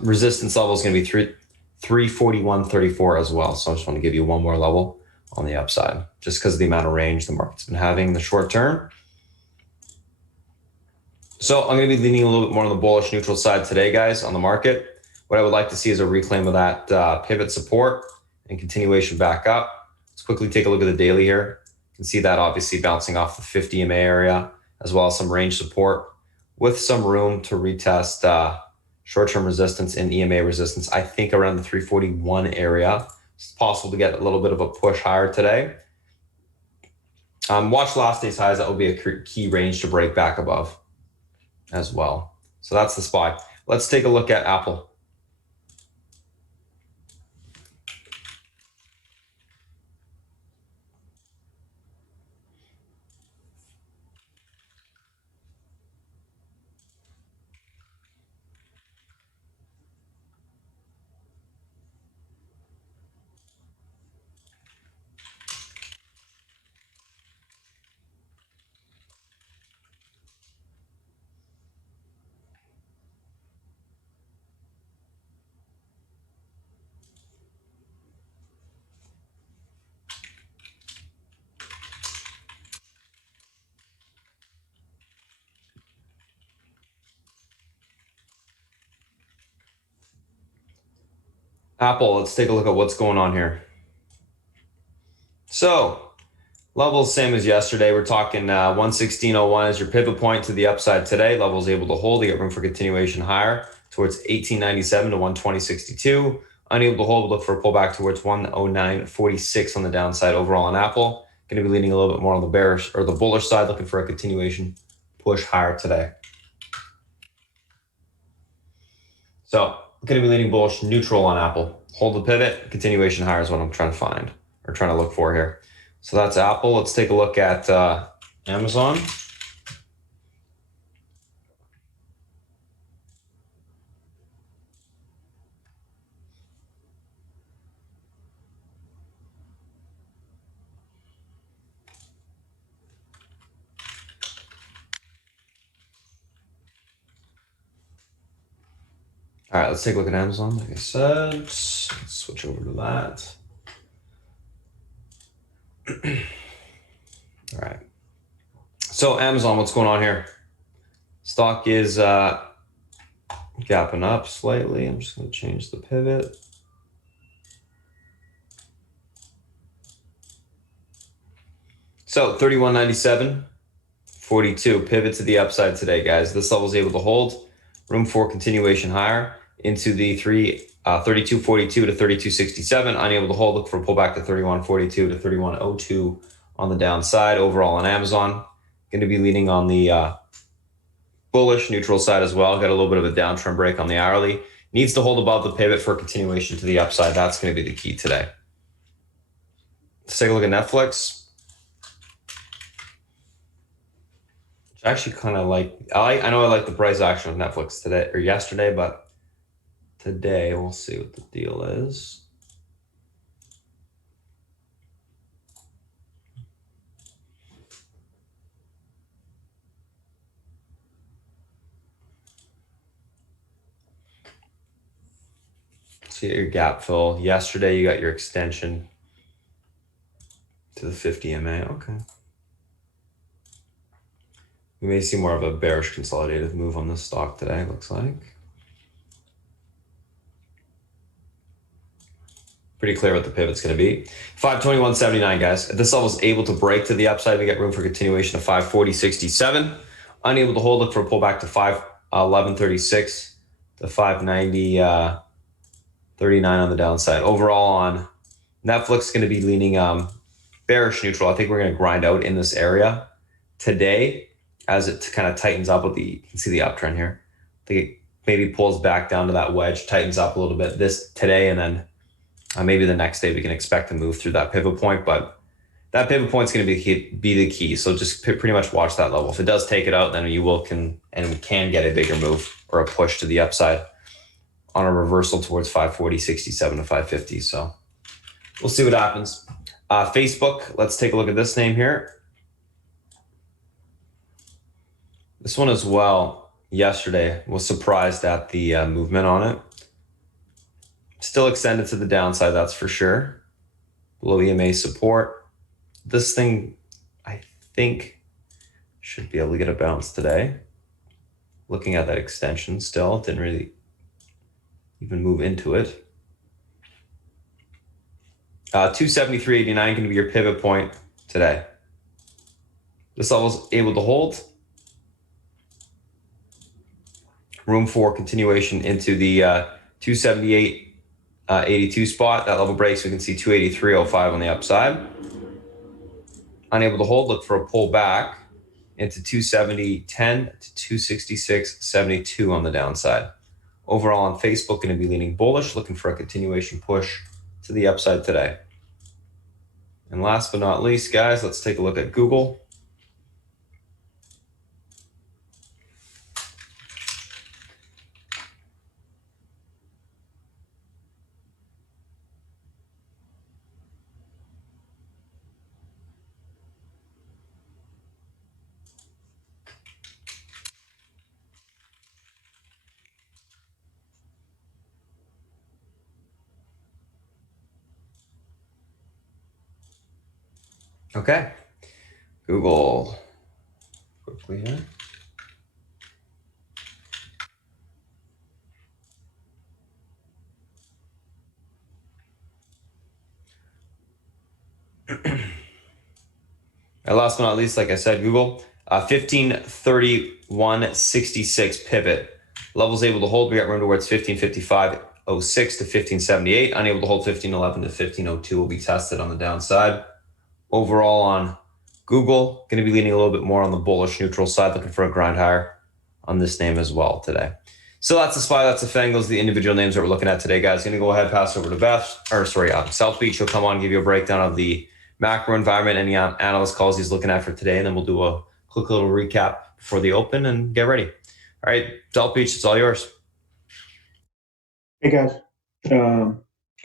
resistance level is going to be 341.34 as well. So I just want to give you one more level on the upside, just because of the amount of range the market's been having in the short term. So I'm going to be leaning a little bit more on the bullish neutral side today, guys, on the market. What I would like to see is a reclaim of that pivot support and continuation back up. Let's quickly take a look at the daily here. You can see that obviously bouncing off the 50 EMA area, as well as some range support with some room to retest short-term resistance and EMA resistance. I think around the 341 area. It's possible to get a little bit of a push higher today. Watch last day's highs. That will be a key range to break back above as well. So that's the SPY. Let's take a look at Apple. Apple, let's take a look at what's going on here. So, levels same as yesterday. We're talking 116.01 as your pivot point to the upside today. Levels able to hold. You get room for continuation higher towards 1897 to 120.62. Unable to hold, look for a pullback towards 109.46 on the downside overall on Apple. Going to be leaning a little bit more on the bearish or the bullish side, looking for a continuation push higher today. So, going to be leaning bullish neutral on Apple. Hold the pivot, continuation higher is what I'm trying to find or trying to look for here. So that's Apple. Let's take a look at Amazon. All right, let's take a look at Amazon. Like I said, let's switch over to that. All right. So Amazon, what's going on here? Stock is gapping up slightly. I'm just going to change the pivot. So 31.97.42 pivot to the upside today, guys. This level is able to hold. Room for continuation higher into the 32.42 to 32.67. Unable to hold. Look for a pullback to 31.42 to 31.02 on the downside. Overall on Amazon, going to be leaning on the bullish neutral side as well. Got a little bit of a downtrend break on the hourly. Needs to hold above the pivot for continuation to the upside. That's going to be the key today. Let's take a look at Netflix. I actually kind of like, I know I like the price action of Netflix today or yesterday, but today we'll see what the deal is. See your gap fill. Yesterday you got your extension to the 50 MA. Okay. We may see more of a bearish consolidated move on this stock today, it looks like. Pretty clear what the pivot's going to be. 521.79, guys. If this level is able to break to the upside, we get room for continuation of 540.67. Unable to hold, look for a pullback to 511.36 to 590.39 on the downside. Overall on Netflix, going to be leaning bearish neutral. I think we're going to grind out in this area today as it kind of tightens up with you can see the uptrend here. I think it maybe pulls back down to that wedge, tightens up a little bit this today, and then maybe the next day we can expect to move through that pivot point, but that pivot point is going to be the key. So just pretty much watch that level. If it does take it out, then we can get a bigger move or a push to the upside on a reversal towards 540.67 to 550. So we'll see what happens. Facebook, let's take a look at this name here. This one as well, yesterday, was surprised at the movement on it. Still extended to the downside, that's for sure. Below EMA support. This thing, I think, should be able to get a bounce today. Looking at that extension still, didn't really even move into it. 273.89 going to be your pivot point today. This level is able to hold. Room for continuation into the 278.82 spot. That level breaks, we can see 283.05 on the upside. Unable to hold, look for a pull back into 270.10 to 266.72 on the downside. Overall on Facebook, going to be leaning bullish, looking for a continuation push to the upside today. And last but not least, guys, let's take a look at Google. Okay, Google, quickly here. And last but not least, like I said, Google, 1531.66 pivot. Levels able to hold, we got room towards 1555.06 to 1578. Unable to hold 1511 to 1502 will be tested on the downside. Overall on Google, going to be leaning a little bit more on the bullish neutral side, looking for a grind higher on this name as well today. So that's the SPY, that's the FANG. Those are the individual names that we're looking at today, guys. Going to go ahead, pass over to South Beach. He'll come on and give you a breakdown of the macro environment, any analyst calls he's looking at for today, and then we'll do a quick little recap before the open and get ready. All right, South Beach, it's all yours. Hey guys, good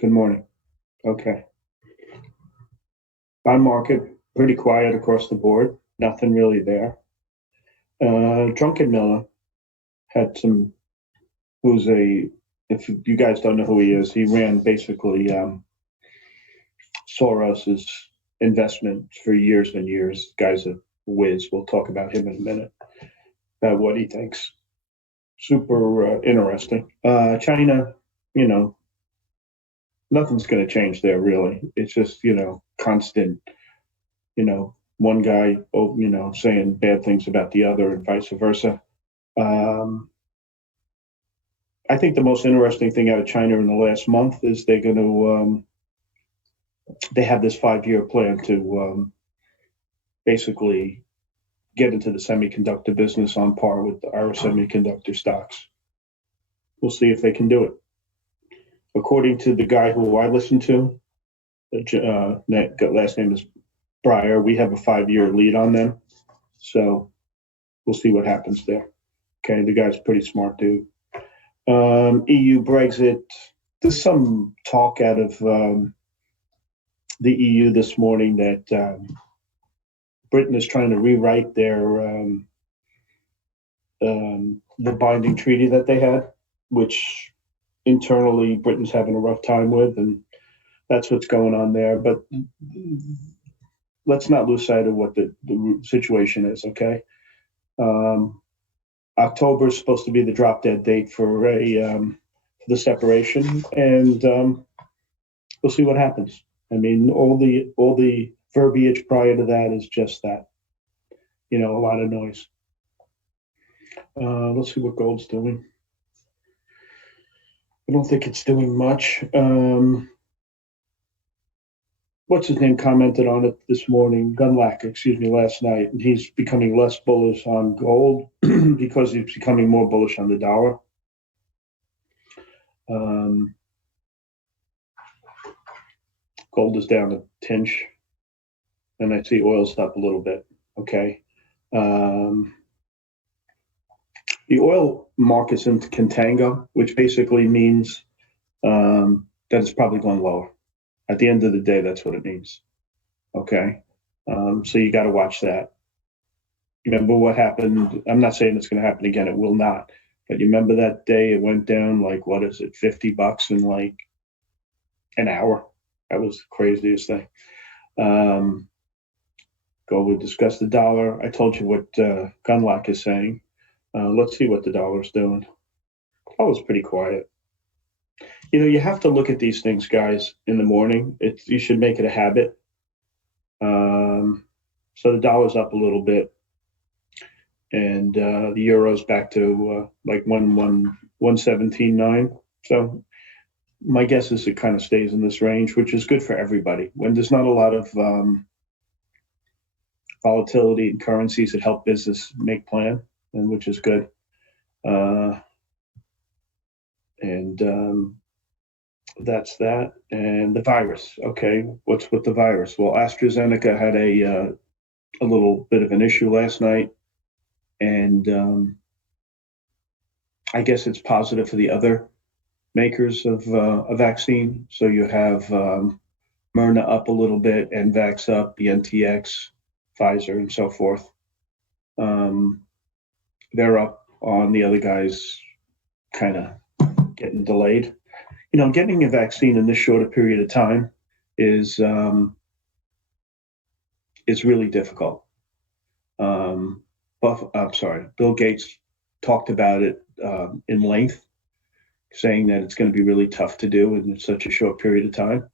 morning. Okay. Bond market, pretty quiet across the board. Nothing really there. Drunken Miller who's a if you guys don't know who he is, he ran basically Soros's investment for years and years. Guy's a whiz. We'll talk about him in a minute, about what he thinks. Super interesting. China, nothing's going to change there, really. It's just, constant, one guy, saying bad things about the other and vice versa. I think the most interesting thing out of China in the last month is they're going to, they have this 5-year plan to basically get into the semiconductor business on par with our semiconductor stocks. We'll see if they can do it. According to the guy who I listen to, last name is Breyer, we have a 5-year lead on them. So we'll see what happens there. Okay, the guy's a pretty smart dude. EU Brexit, there's some talk out of the EU this morning that Britain is trying to rewrite their the binding treaty that they had, which internally Britain's having a rough time with, and that's what's going on there. But let's not lose sight of what the situation is, okay? October is supposed to be the drop dead date for the separation, and we'll see what happens. I mean, all the verbiage prior to that is just that, a lot of noise. Let's see what gold's doing. I don't think it's doing much. What's his name commented on it this morning? Gunlack, last night. And he's becoming less bullish on gold because he's becoming more bullish on the dollar. Gold is down a tinge, and I see oil's up a little bit. Okay. The oil market's in contango, which basically means that it's probably going lower. At the end of the day, that's what it means. Okay. So you got to watch that. Remember what happened? I'm not saying it's going to happen again. It will not. But you remember that day it went down like, what is it, $50 in like an hour? That was the craziest thing. We discuss the dollar. I told you what Gunlock is saying. Let's see what the dollar's doing. Oh, it was pretty quiet. You have to look at these things, guys, in the morning. You should make it a habit. So the dollar's up a little bit, and the euro's back to like 117.9. So my guess is it kind of stays in this range, which is good for everybody. When there's not a lot of volatility in currencies, it helps business make plan, and which is good. That's that. And the virus. Okay, what's with the virus? Well, AstraZeneca had a little bit of an issue last night, and I guess it's positive for the other makers of a vaccine. So you have Myrna up a little bit, Vax up, BNTX, Pfizer, and so forth. They're up on the other guys, kind of getting delayed. Getting a vaccine in this shorter period of time is really difficult. Bill Gates talked about it in length, saying that it's going to be really tough to do in such a short period of time.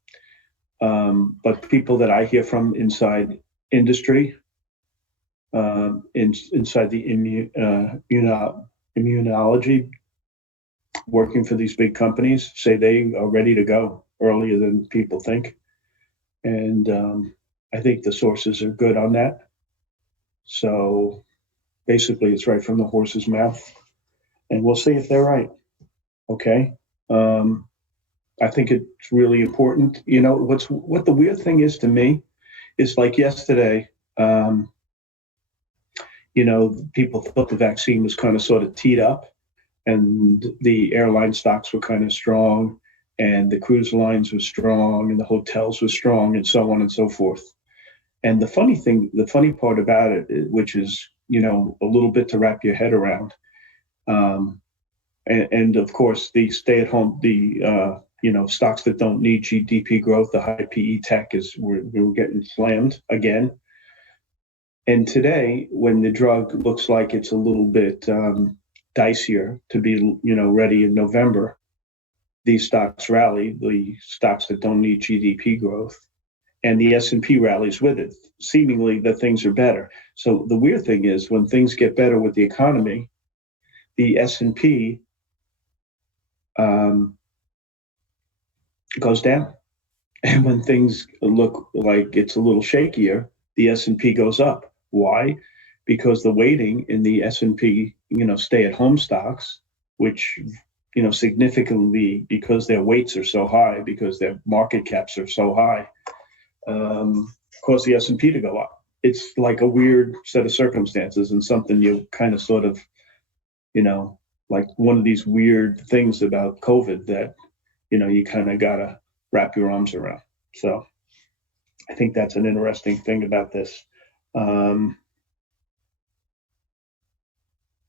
But people that I hear from inside industry, inside the immunology, working for these big companies, say they are ready to go earlier than people think. And I think the sources are good on that. So basically it's right from the horse's mouth, and we'll see if they're right. Okay. I think it's really important. What the weird thing is to me is, like yesterday, people thought the vaccine was kind of sort of teed up, and the airline stocks were kind of strong, and the cruise lines were strong, and the hotels were strong, and so on and so forth. And the funny part about it, which is, a little bit to wrap your head around, and of course the stay-at-home, stocks that don't need GDP growth, the high PE tech we're getting slammed again. And today, when the drug looks like it's a little bit dicier to be, ready in November, these stocks rally, the stocks that don't need GDP growth, and the S&P rallies with it. Seemingly, that things are better. So the weird thing is, when things get better with the economy, the S&P goes down, and when things look like it's a little shakier, the S&P goes up. Why? Because the weighting in the S&P, stay-at-home stocks, which, significantly, because their weights are so high, because their market caps are so high, cause the S&P to go up. It's like a weird set of circumstances, and something you kind of sort of, like one of these weird things about COVID that, you kind of got to wrap your arms around. So I think that's an interesting thing about this. I'm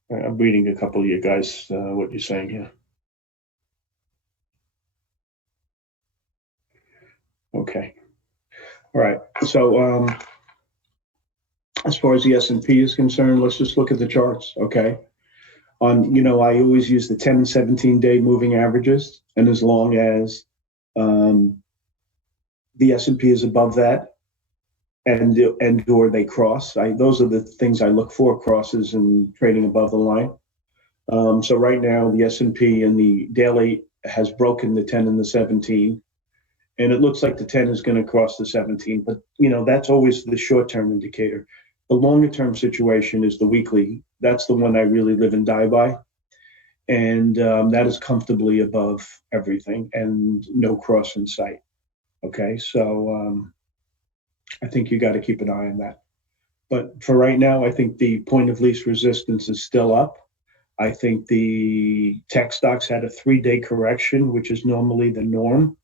reading a couple of you guys, what you're saying here. Okay. All right. So as far as the S&P is concerned, let's just look at the charts. Okay. I always use the 10 and 17 day moving averages. And as long as the S&P is above that, and or they cross, those are the things I look for, crosses and trading above the line. So right now the S&P and the daily has broken the 10 and the 17, and it looks like the 10 is going to cross the 17, but that's always the short-term indicator. The longer-term situation is the weekly. That's the one I really live and die by, and that is comfortably above everything and no cross in sight. Okay, so I think you got to keep an eye on that. But for right now, I think the point of least resistance is still up. I think the tech stocks had a 3-day correction, which is normally the norm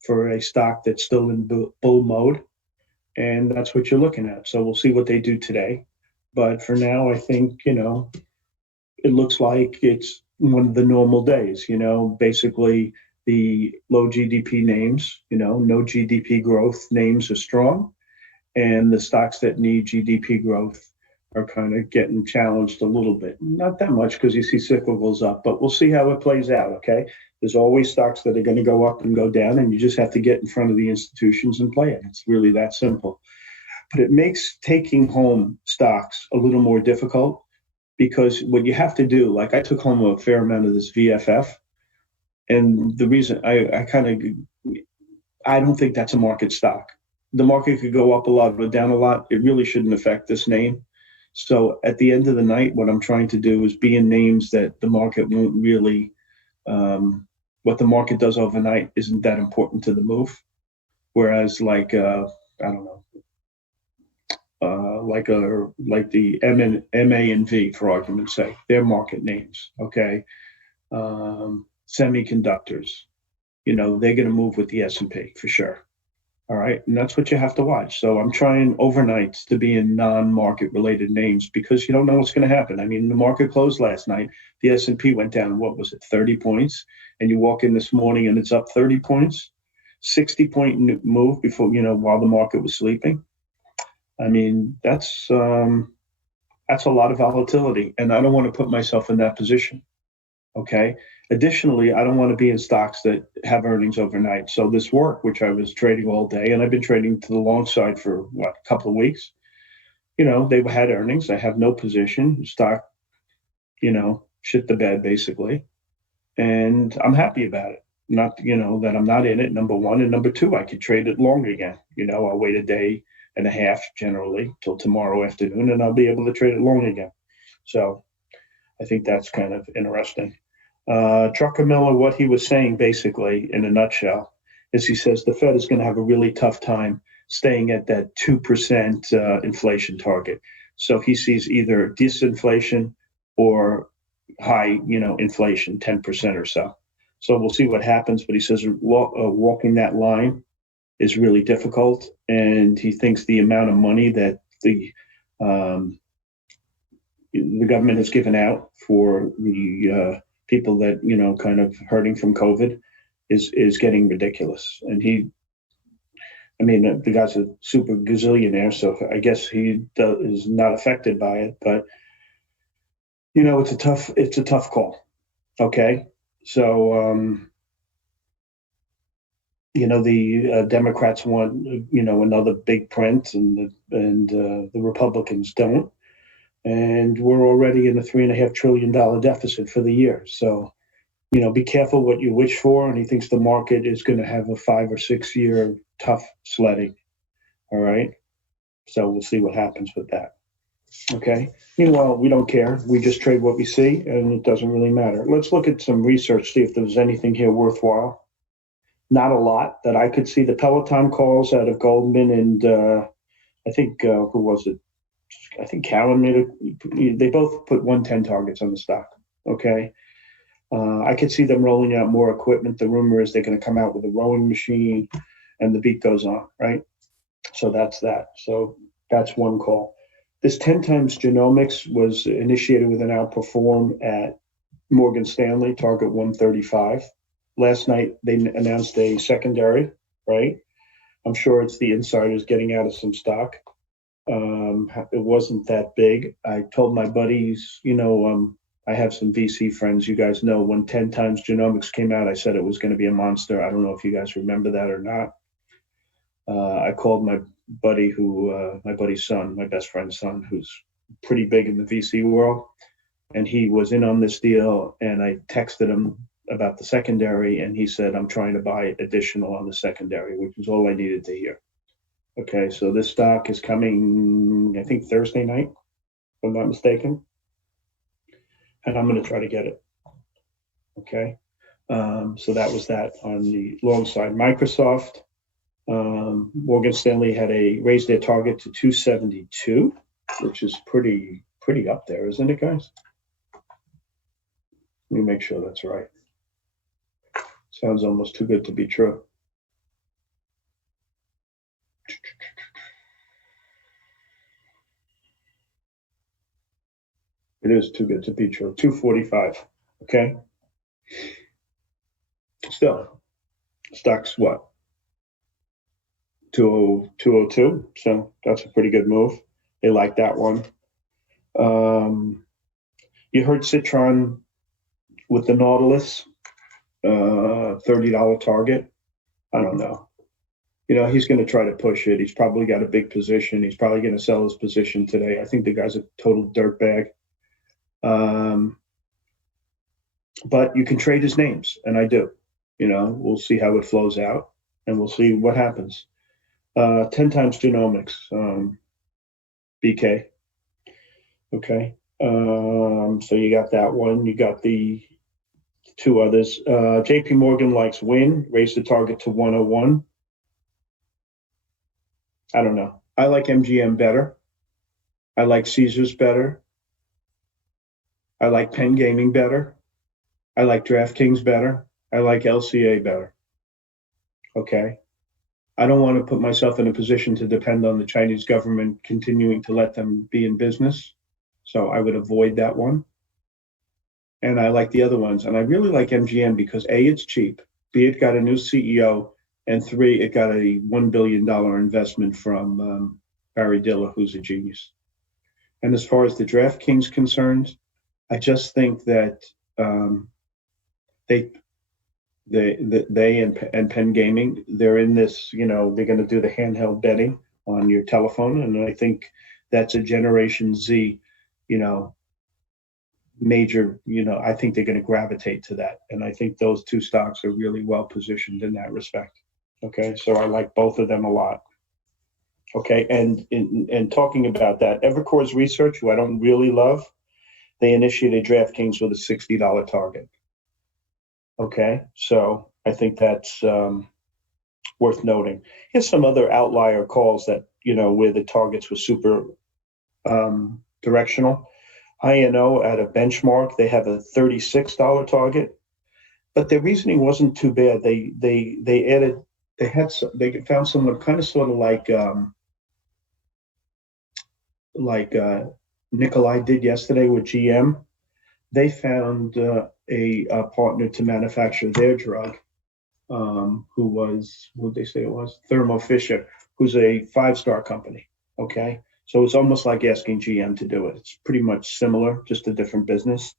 for a stock that's still in bull mode. And that's what you're looking at. So we'll see what they do today. But for now, I think, it looks like it's one of the normal days, basically the low GDP names, no GDP growth names are strong. And the stocks that need GDP growth are kind of getting challenged a little bit. Not that much, because you see cyclicals up, but we'll see how it plays out, okay? There's always stocks that are going to go up and go down, and you just have to get in front of the institutions and play it. It's really that simple. But it makes taking home stocks a little more difficult, because what you have to do, like I took home a fair amount of this VFF, and the reason I don't think that's a market stock. The market could go up a lot or down a lot. It really shouldn't affect this name. So at the end of the night, what I'm trying to do is be in names that the market won't really, what the market does overnight isn't that important to the move. Whereas like, I don't know, like the MA and V, for argument's sake, they're market names, okay? Semiconductors, they're going to move with the S&P for sure. All right, and that's what you have to watch. So I'm trying overnights to be in non-market related names, because you don't know what's going to happen. I mean, the market closed last night. The S&P went down, what was it, 30 points? And you walk in this morning and it's up 30 points, 60-point move before, while the market was sleeping. I mean, that's a lot of volatility, and I don't want to put myself in that position. Okay. Additionally, I don't want to be in stocks that have earnings overnight. So this work, which I was trading all day, and I've been trading to the long side for a couple of weeks, they had earnings. I have no position. Stock, shit the bed basically. And I'm happy about it. Not, that I'm not in it, number one. And number two, I could trade it long again. I'll wait a day and a half generally till tomorrow afternoon, and I'll be able to trade it long again. So I think that's kind of interesting. Trucker Miller, what he was saying basically in a nutshell is he says the Fed is going to have a really tough time staying at that 2% inflation target. So he sees either disinflation or high, inflation, 10% or so. So we'll see what happens. But he says walking that line is really difficult. And he thinks the amount of money that the government has given out for the people that, you know, kind of hurting from COVID is getting ridiculous. And I mean, the guy's a super gazillionaire, so I guess he is not affected by it. But you know, it's a tough call. Okay, so you know, the Democrats want, you know, another big print, and the Republicans don't, and we're already in a $3.5 trillion deficit for the year. So you know, be careful what you wish for. And he thinks the market is going to have a 5 or 6 year tough sledding. All right. So we'll see what happens with that. Okay. Meanwhile, we don't care. We just trade what we see, and it doesn't really matter. Let's look at some research, see if there's anything here worthwhile. Not a lot that I could see. The Peloton calls out of Goldman, and I think, who was it? I think Cowan they both put 110 targets on the stock. Okay. I could see them rolling out more equipment. The rumor is they're going to come out with a rowing machine, and the beat goes on, right? So that's that. So that's one call. This 10 times genomics was initiated with an outperform at Morgan Stanley, target 135. Last night, they announced a secondary, right? I'm sure it's the insiders getting out of some stock. It wasn't that big. I told my buddies, you know, I have some VC friends. You guys know when 10 times genomics came out, I said it was going to be a monster. I don't know if you guys remember that or not. I called my buddy my buddy's son, my best friend's son, who's pretty big in the VC world. And he was in on this deal. And I texted him about the secondary. And he said, I'm trying to buy additional on the secondary, which was all I needed to hear. Okay, so this stock is coming, I think, Thursday night, if I'm not mistaken. And I'm going to try to get it. Okay. So that was that on the long side. Microsoft, Morgan Stanley had raised their target to 272, which is pretty up there, isn't it, guys? Let me make sure that's right. Sounds almost too good to be true. It is too good to be true. 245. Okay. Still, stock's what? 202. So that's a pretty good move. They like that one. You heard Citron with the Nautilus, $30 target. I don't know. You know, he's going to try to push it. He's probably got a big position. He's probably going to sell his position today. I think the guy's a total dirtbag. But you can trade his names, and I do. You know, we'll see how it flows out, and we'll see what happens. 10 times genomics, BK. Okay. So you got that one. You got the two others. JP Morgan likes Win, raised the target to 101. I don't know. I like MGM better. I like Caesars better. I like Penn Gaming better. I like DraftKings better. I like LCA better. Okay. I don't want to put myself in a position to depend on the Chinese government continuing to let them be in business. So I would avoid that one. And I like the other ones. And I really like MGM because A, it's cheap. B, it got a new CEO. And 3, it got a $1 billion investment from Barry Diller, who's a genius. And as far as the DraftKings concerned, I just think that they and Penn Gaming, they're in this, you know, they're going to do the handheld betting on your telephone. And I think that's a Generation Z, you know, major, you know, I think they're going to gravitate to that. And I think those two stocks are really well positioned in that respect. Okay. So I like both of them a lot. Okay. And talking about that, Evercore's research, who I don't really love, they initiated DraftKings with a $60 target. Okay, so I think that's worth noting. Here's some other outlier calls that, you know, where the targets were super directional. INO at a benchmark, they have a $36 target, but their reasoning wasn't too bad. They found someone kind of sort of like Nikolai did yesterday with GM. They found a partner to manufacture their drug, who was, what did they say it was? Thermo Fisher, who's a 5-star company. Okay. So it's almost like asking GM to do it. It's pretty much similar, just a different business.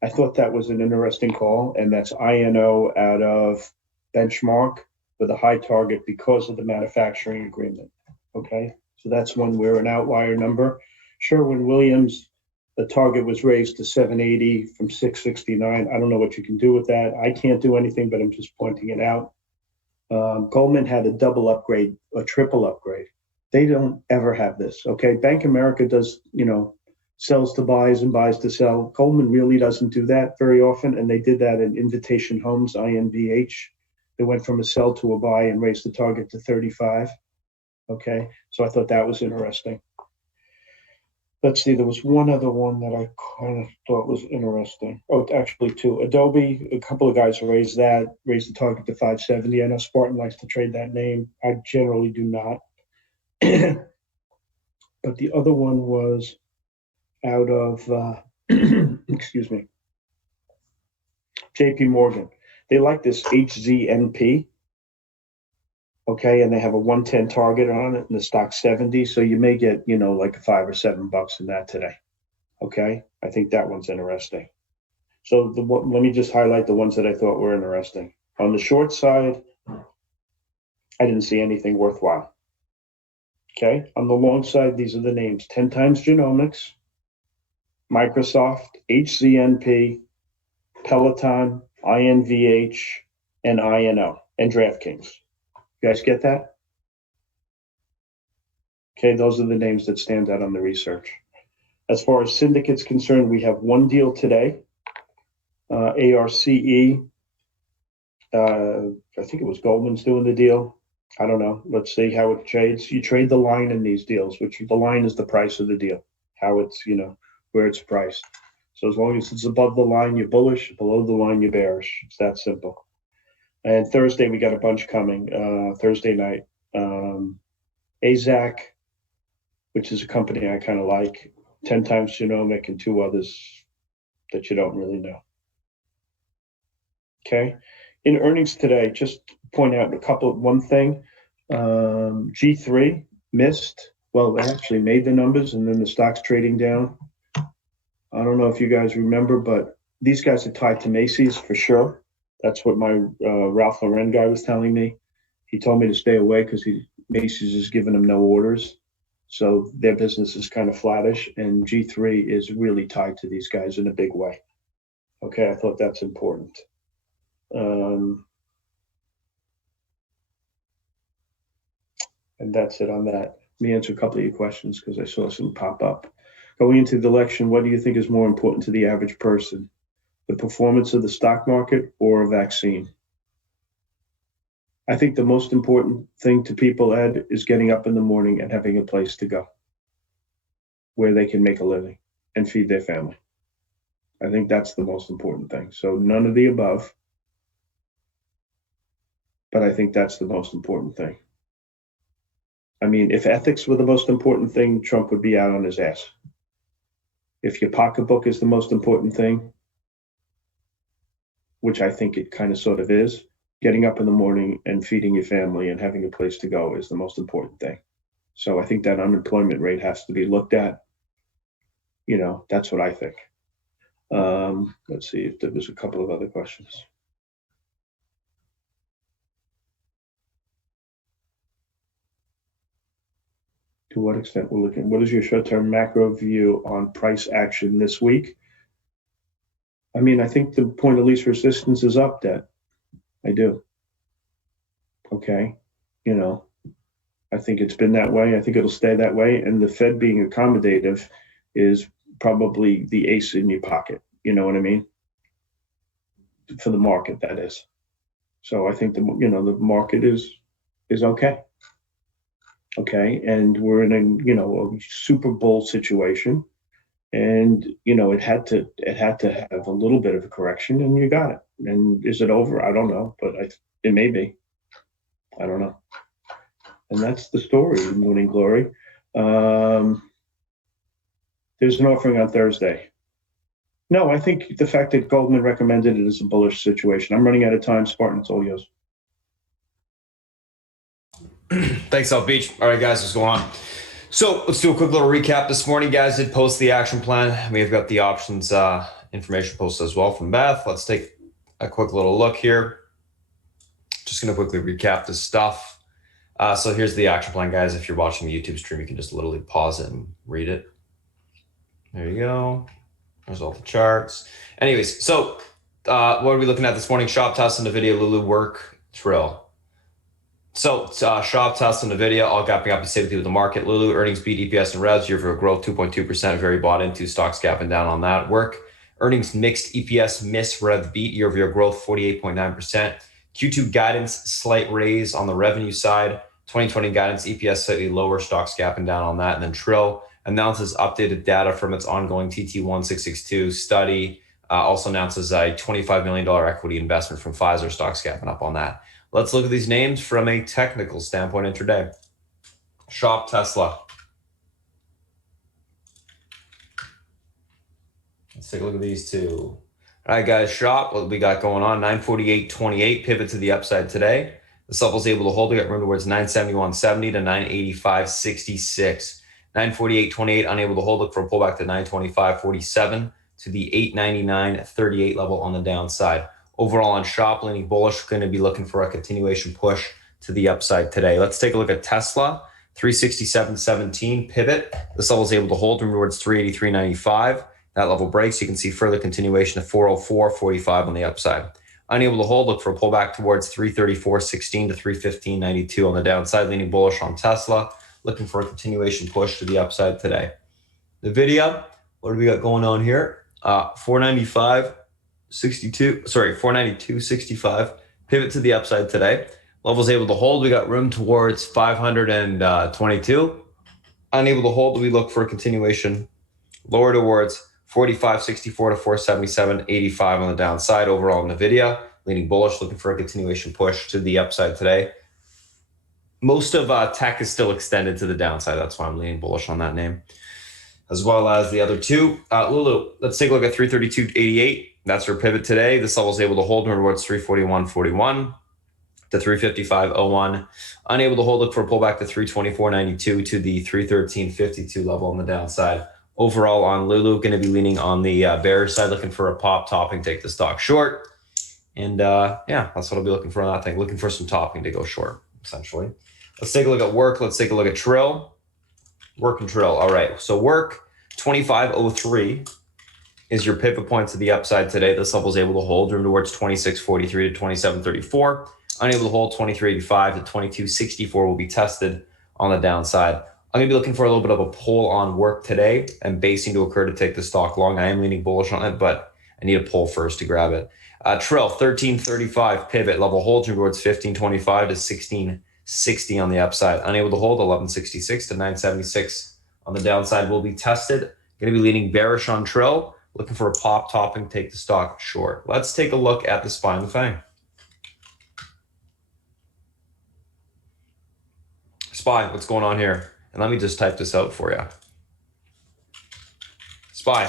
I thought that was an interesting call, and that's INO out of Benchmark with a high target because of the manufacturing agreement. Okay. So that's one where an outlier number. Sherwin-Williams, the target was raised to 780 from 669. I don't know what you can do with that. I can't do anything, but I'm just pointing it out. Goldman had a double upgrade, a triple upgrade. They don't ever have this. Okay. Bank of America does, sells to buys and buys to sell. Goldman really doesn't do that very often. And they did that in Invitation Homes, INVH. They went from a sell to a buy and raised the target to 35. Okay. So I thought that was interesting. Let's see, there was one other one that I kind of thought was interesting. Oh, actually two. Adobe, a couple of guys raised the target to 570. I know Spartan likes to trade that name. I generally do not. But the other one was out of, excuse me, JP Morgan. They like this HZNP. Okay, and they have a 110 target on it, and the stock's 70. So you may get, like $5 or $7 in that today. Okay, I think that one's interesting. So let me just highlight the ones that I thought were interesting. On the short side, I didn't see anything worthwhile. Okay, on the long side, these are the names: 10 times Genomics, Microsoft, HZNP, Peloton, INVH, and INO, and DraftKings. You guys get that? Okay, those are the names that stand out on the research. As far as syndicate's concerned, we have one deal today. ARCE, I think it was Goldman's doing the deal. I don't know. Let's see how it trades. You trade the line in these deals, which the line is the price of the deal, how it's, where it's priced. So as long as it's above the line, you're bullish. Below the line, you're bearish. It's that simple. And Thursday, we got a bunch coming. Thursday night. AZAC, which is a company I kind of like. 10 times Genomic, and two others that you don't really know. Okay. In earnings today, just point out one thing. G3 missed. Well, they actually made the numbers, and then the stock's trading down. I don't know if you guys remember, but these guys are tied to Macy's for sure. That's what my Ralph Lauren guy was telling me. He told me to stay away because Macy's is giving them no orders. So their business is kind of flattish, and G3 is really tied to these guys in a big way. Okay, I thought that's important. And that's it on that. Let me answer a couple of your questions because I saw some pop up. Going into the election, what do you think is more important to the average person? The performance of the stock market or a vaccine? I think the most important thing to people, Ed, is getting up in the morning and having a place to go where they can make a living and feed their family. I think that's the most important thing. So none of the above, but I think that's the most important thing. I mean, if ethics were the most important thing, Trump would be out on his ass. If your pocketbook is the most important thing, which I think it kind of sort of is, getting up in the morning and feeding your family and having a place to go is the most important thing. So I think that unemployment rate has to be looked at. That's what I think. Let's see if there was a couple of other questions. To what extent we're looking, what is your short-term macro view on price action this week? I mean, I think the point of least resistance is up, Dad. I do. Okay. I think it's been that way. I think it'll stay that way. And the Fed being accommodative is probably the ace in your pocket. You know what I mean? For the market, that is. So I think the market is okay. Okay. And we're in a Super Bowl situation. And, it had to have a little bit of a correction, and you got it. And is it over? I don't know, but it may be. I don't know. And that's the story, Morning Glory. There's an offering on Thursday. No, I think the fact that Goldman recommended it is a bullish situation. I'm running out of time. Spartan, it's all yours. Thanks, South Beach. All right, guys, what's going on? So let's do a quick little recap this morning, guys. Did post the action plan. We have got the options information posted as well from Beth. Let's take a quick little look here. Just going to quickly recap this stuff. So here's the action plan, guys. If you're watching the YouTube stream, you can just literally pause it and read it. There you go. There's all the charts. Anyways, so what are we looking at this morning? Shop test, NVIDIA, Lulu, work, Trill. So shop test on NVIDIA, all gapping up in sympathy with the market. Lulu, earnings beat EPS and revs, year-over-year growth 2.2%, very bought into, stocks gapping down on that. Work, earnings mixed, EPS miss, rev beat, year-over-year growth 48.9%. Q2 guidance, slight raise on the revenue side. 2020 guidance, EPS slightly lower, stocks gapping down on that. And then Trill announces updated data from its ongoing TT1662 study. Also announces a $25 million equity investment from Pfizer, stocks gapping up on that. Let's look at these names from a technical standpoint intraday. Shop Tesla. Let's take a look at these two. All right, guys, Shop, what we got going on? 948.28, pivot to the upside today. The level's able to hold. We got room towards 971.70 to 985.66. 948.28, unable to hold. Look for a pullback to 925.47 to the 899.38 level on the downside. Overall on Shop, leaning bullish, going to be looking for a continuation push to the upside today. Let's take a look at Tesla, 367.17, pivot. This level is able to hold towards 383.95. That level breaks. You can see further continuation of 404.45 on the upside. Unable to hold, look for a pullback towards 334.16 to 315.92 on the downside, leaning bullish on Tesla, looking for a continuation push to the upside today. NVIDIA, what do we got going on here? 492.65, pivot to the upside today. Levels able to hold. We got room towards 522. Unable to hold, we look for a continuation lower towards 45.64 to 477.85 on the downside. Overall, NVIDIA leaning bullish, looking for a continuation push to the upside today. Most of tech is still extended to the downside. That's why I'm leaning bullish on that name, as well as the other two. Lulu, let's take a look at 332.88. That's our pivot today. This level is able to hold towards 341.41 to 355.01. Unable to hold, look for a pullback to 324.92 to the 313.52 level on the downside. Overall on Lulu, going to be leaning on the bearish side, looking for a pop topping, take the stock short. And yeah, that's what I'll be looking for on that thing. Looking for some topping to go short, essentially. Let's take a look at work. Let's take a look at Trill. Work and Trill. All right, so work 25.03 is your pivot point to the upside today. This level is able to hold room towards 26.43 to 27.34. Unable to hold 23.85 to 22.64 will be tested on the downside. I'm going to be looking for a little bit of a pull on work today and basing to occur to take the stock long. I am leaning bullish on it, but I need a pull first to grab it. Trill, 13.35 pivot, level holds towards 15.25 to 16.60 on the upside. Unable to hold 11.66 to 9.76 on the downside will be tested. Going to be leaning bearish on Trill, looking for a pop topping, take the stock short. Let's take a look at the SPY and the FANG. SPY, what's going on here? And let me just type this out for you. SPY,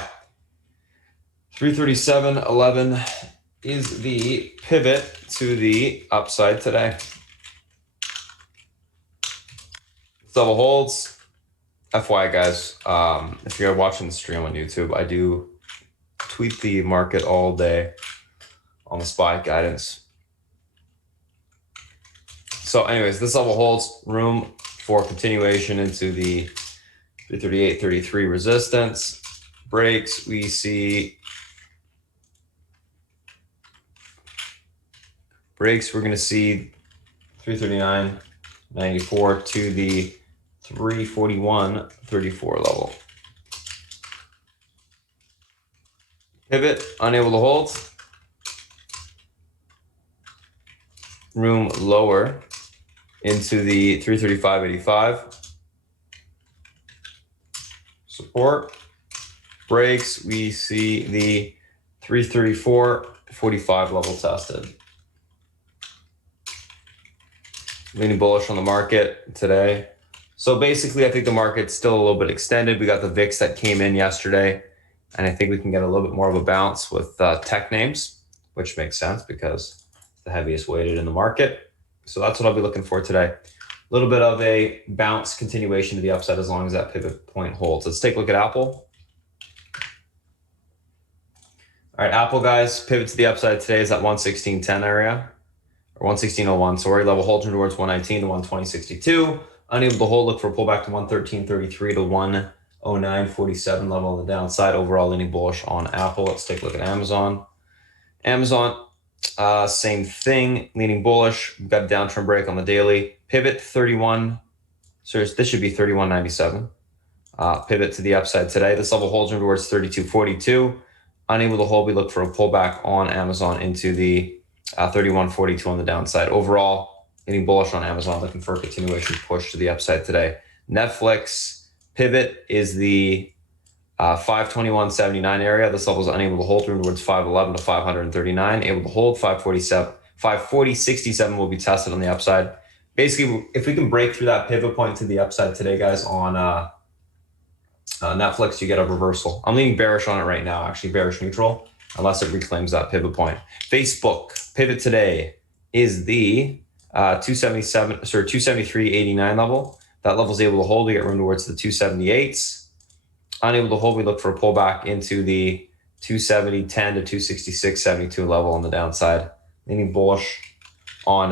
337.11 is the pivot to the upside today. This level holds. FYI, guys, if you're watching the stream on YouTube, I do tweet the market all day on the SPY guidance. So anyways, this level holds room for continuation into the 338.33 resistance. Breaks, we see breaks, we're going to see 339.94 to the 341.34 level. Pivot, unable to hold. Room lower into the 335.85. Support. Breaks, we see the 334.45 level tested. Leaning bullish on the market today. So basically, I think the market's still a little bit extended. We got the VIX that came in yesterday And I think we can get a little bit more of a bounce with tech names, which makes sense because it's the heaviest weighted in the market. So that's what I'll be looking for today. A little bit of a bounce continuation to the upside as long as that pivot point holds. Let's take a look at Apple. All right, Apple guys, pivot to the upside today is at 116.10 area, or 116.01. Sorry, level holds towards 119 to 120.62. Unable to hold, look for a pullback to 113.33 to 109.47 level on the downside. Overall leaning bullish on Apple. Let's take a look at Amazon. Amazon, same thing, leaning bullish. We've got a downtrend break on the daily. Pivot 31. So this should be 31.97. Pivot to the upside today. This level holds towards 32.42. Unable to hold, we look for a pullback on Amazon into the 31.42 on the downside. Overall, getting bullish on Amazon, looking for a continuation push to the upside today. Netflix pivot is the 521.79 area. This level is unable to hold towards 511 to 539. Able to hold 547, 540.67 will be tested on the upside. Basically, if we can break through that pivot point to the upside today, guys, on Netflix, you get a reversal. I'm leaning bearish on it right now, actually bearish neutral, unless it reclaims that pivot point. Facebook pivot today is the 273.89 level. That level is able to hold. We get room towards the 278s. Unable to hold, we look for a pullback into the 270.10 to 266.72 level on the downside. Leaning bullish on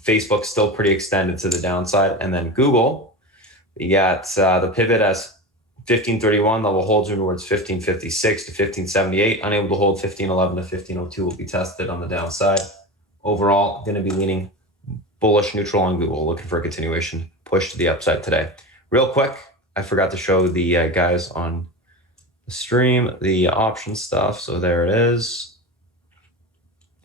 Facebook, still pretty extended to the downside. And then Google, we got the pivot as 1531 level holds towards 1556 to 1578. Unable to hold 1511 to 1502 will be tested on the downside. Overall, going to be leaning bullish neutral on Google, looking for a continuation push to the upside today. Real quick, I forgot to show the guys on the stream the option stuff. So there it is.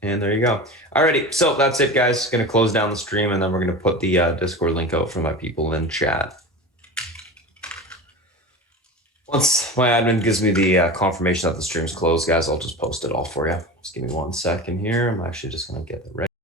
And there you go. Alrighty, so that's it, guys. Going to close down the stream, and then we're going to put the Discord link out for my people in chat. Once my admin gives me the confirmation that the stream's closed, guys, I'll just post it all for you. Just give me 1 second here. I'm actually just going to get it ready.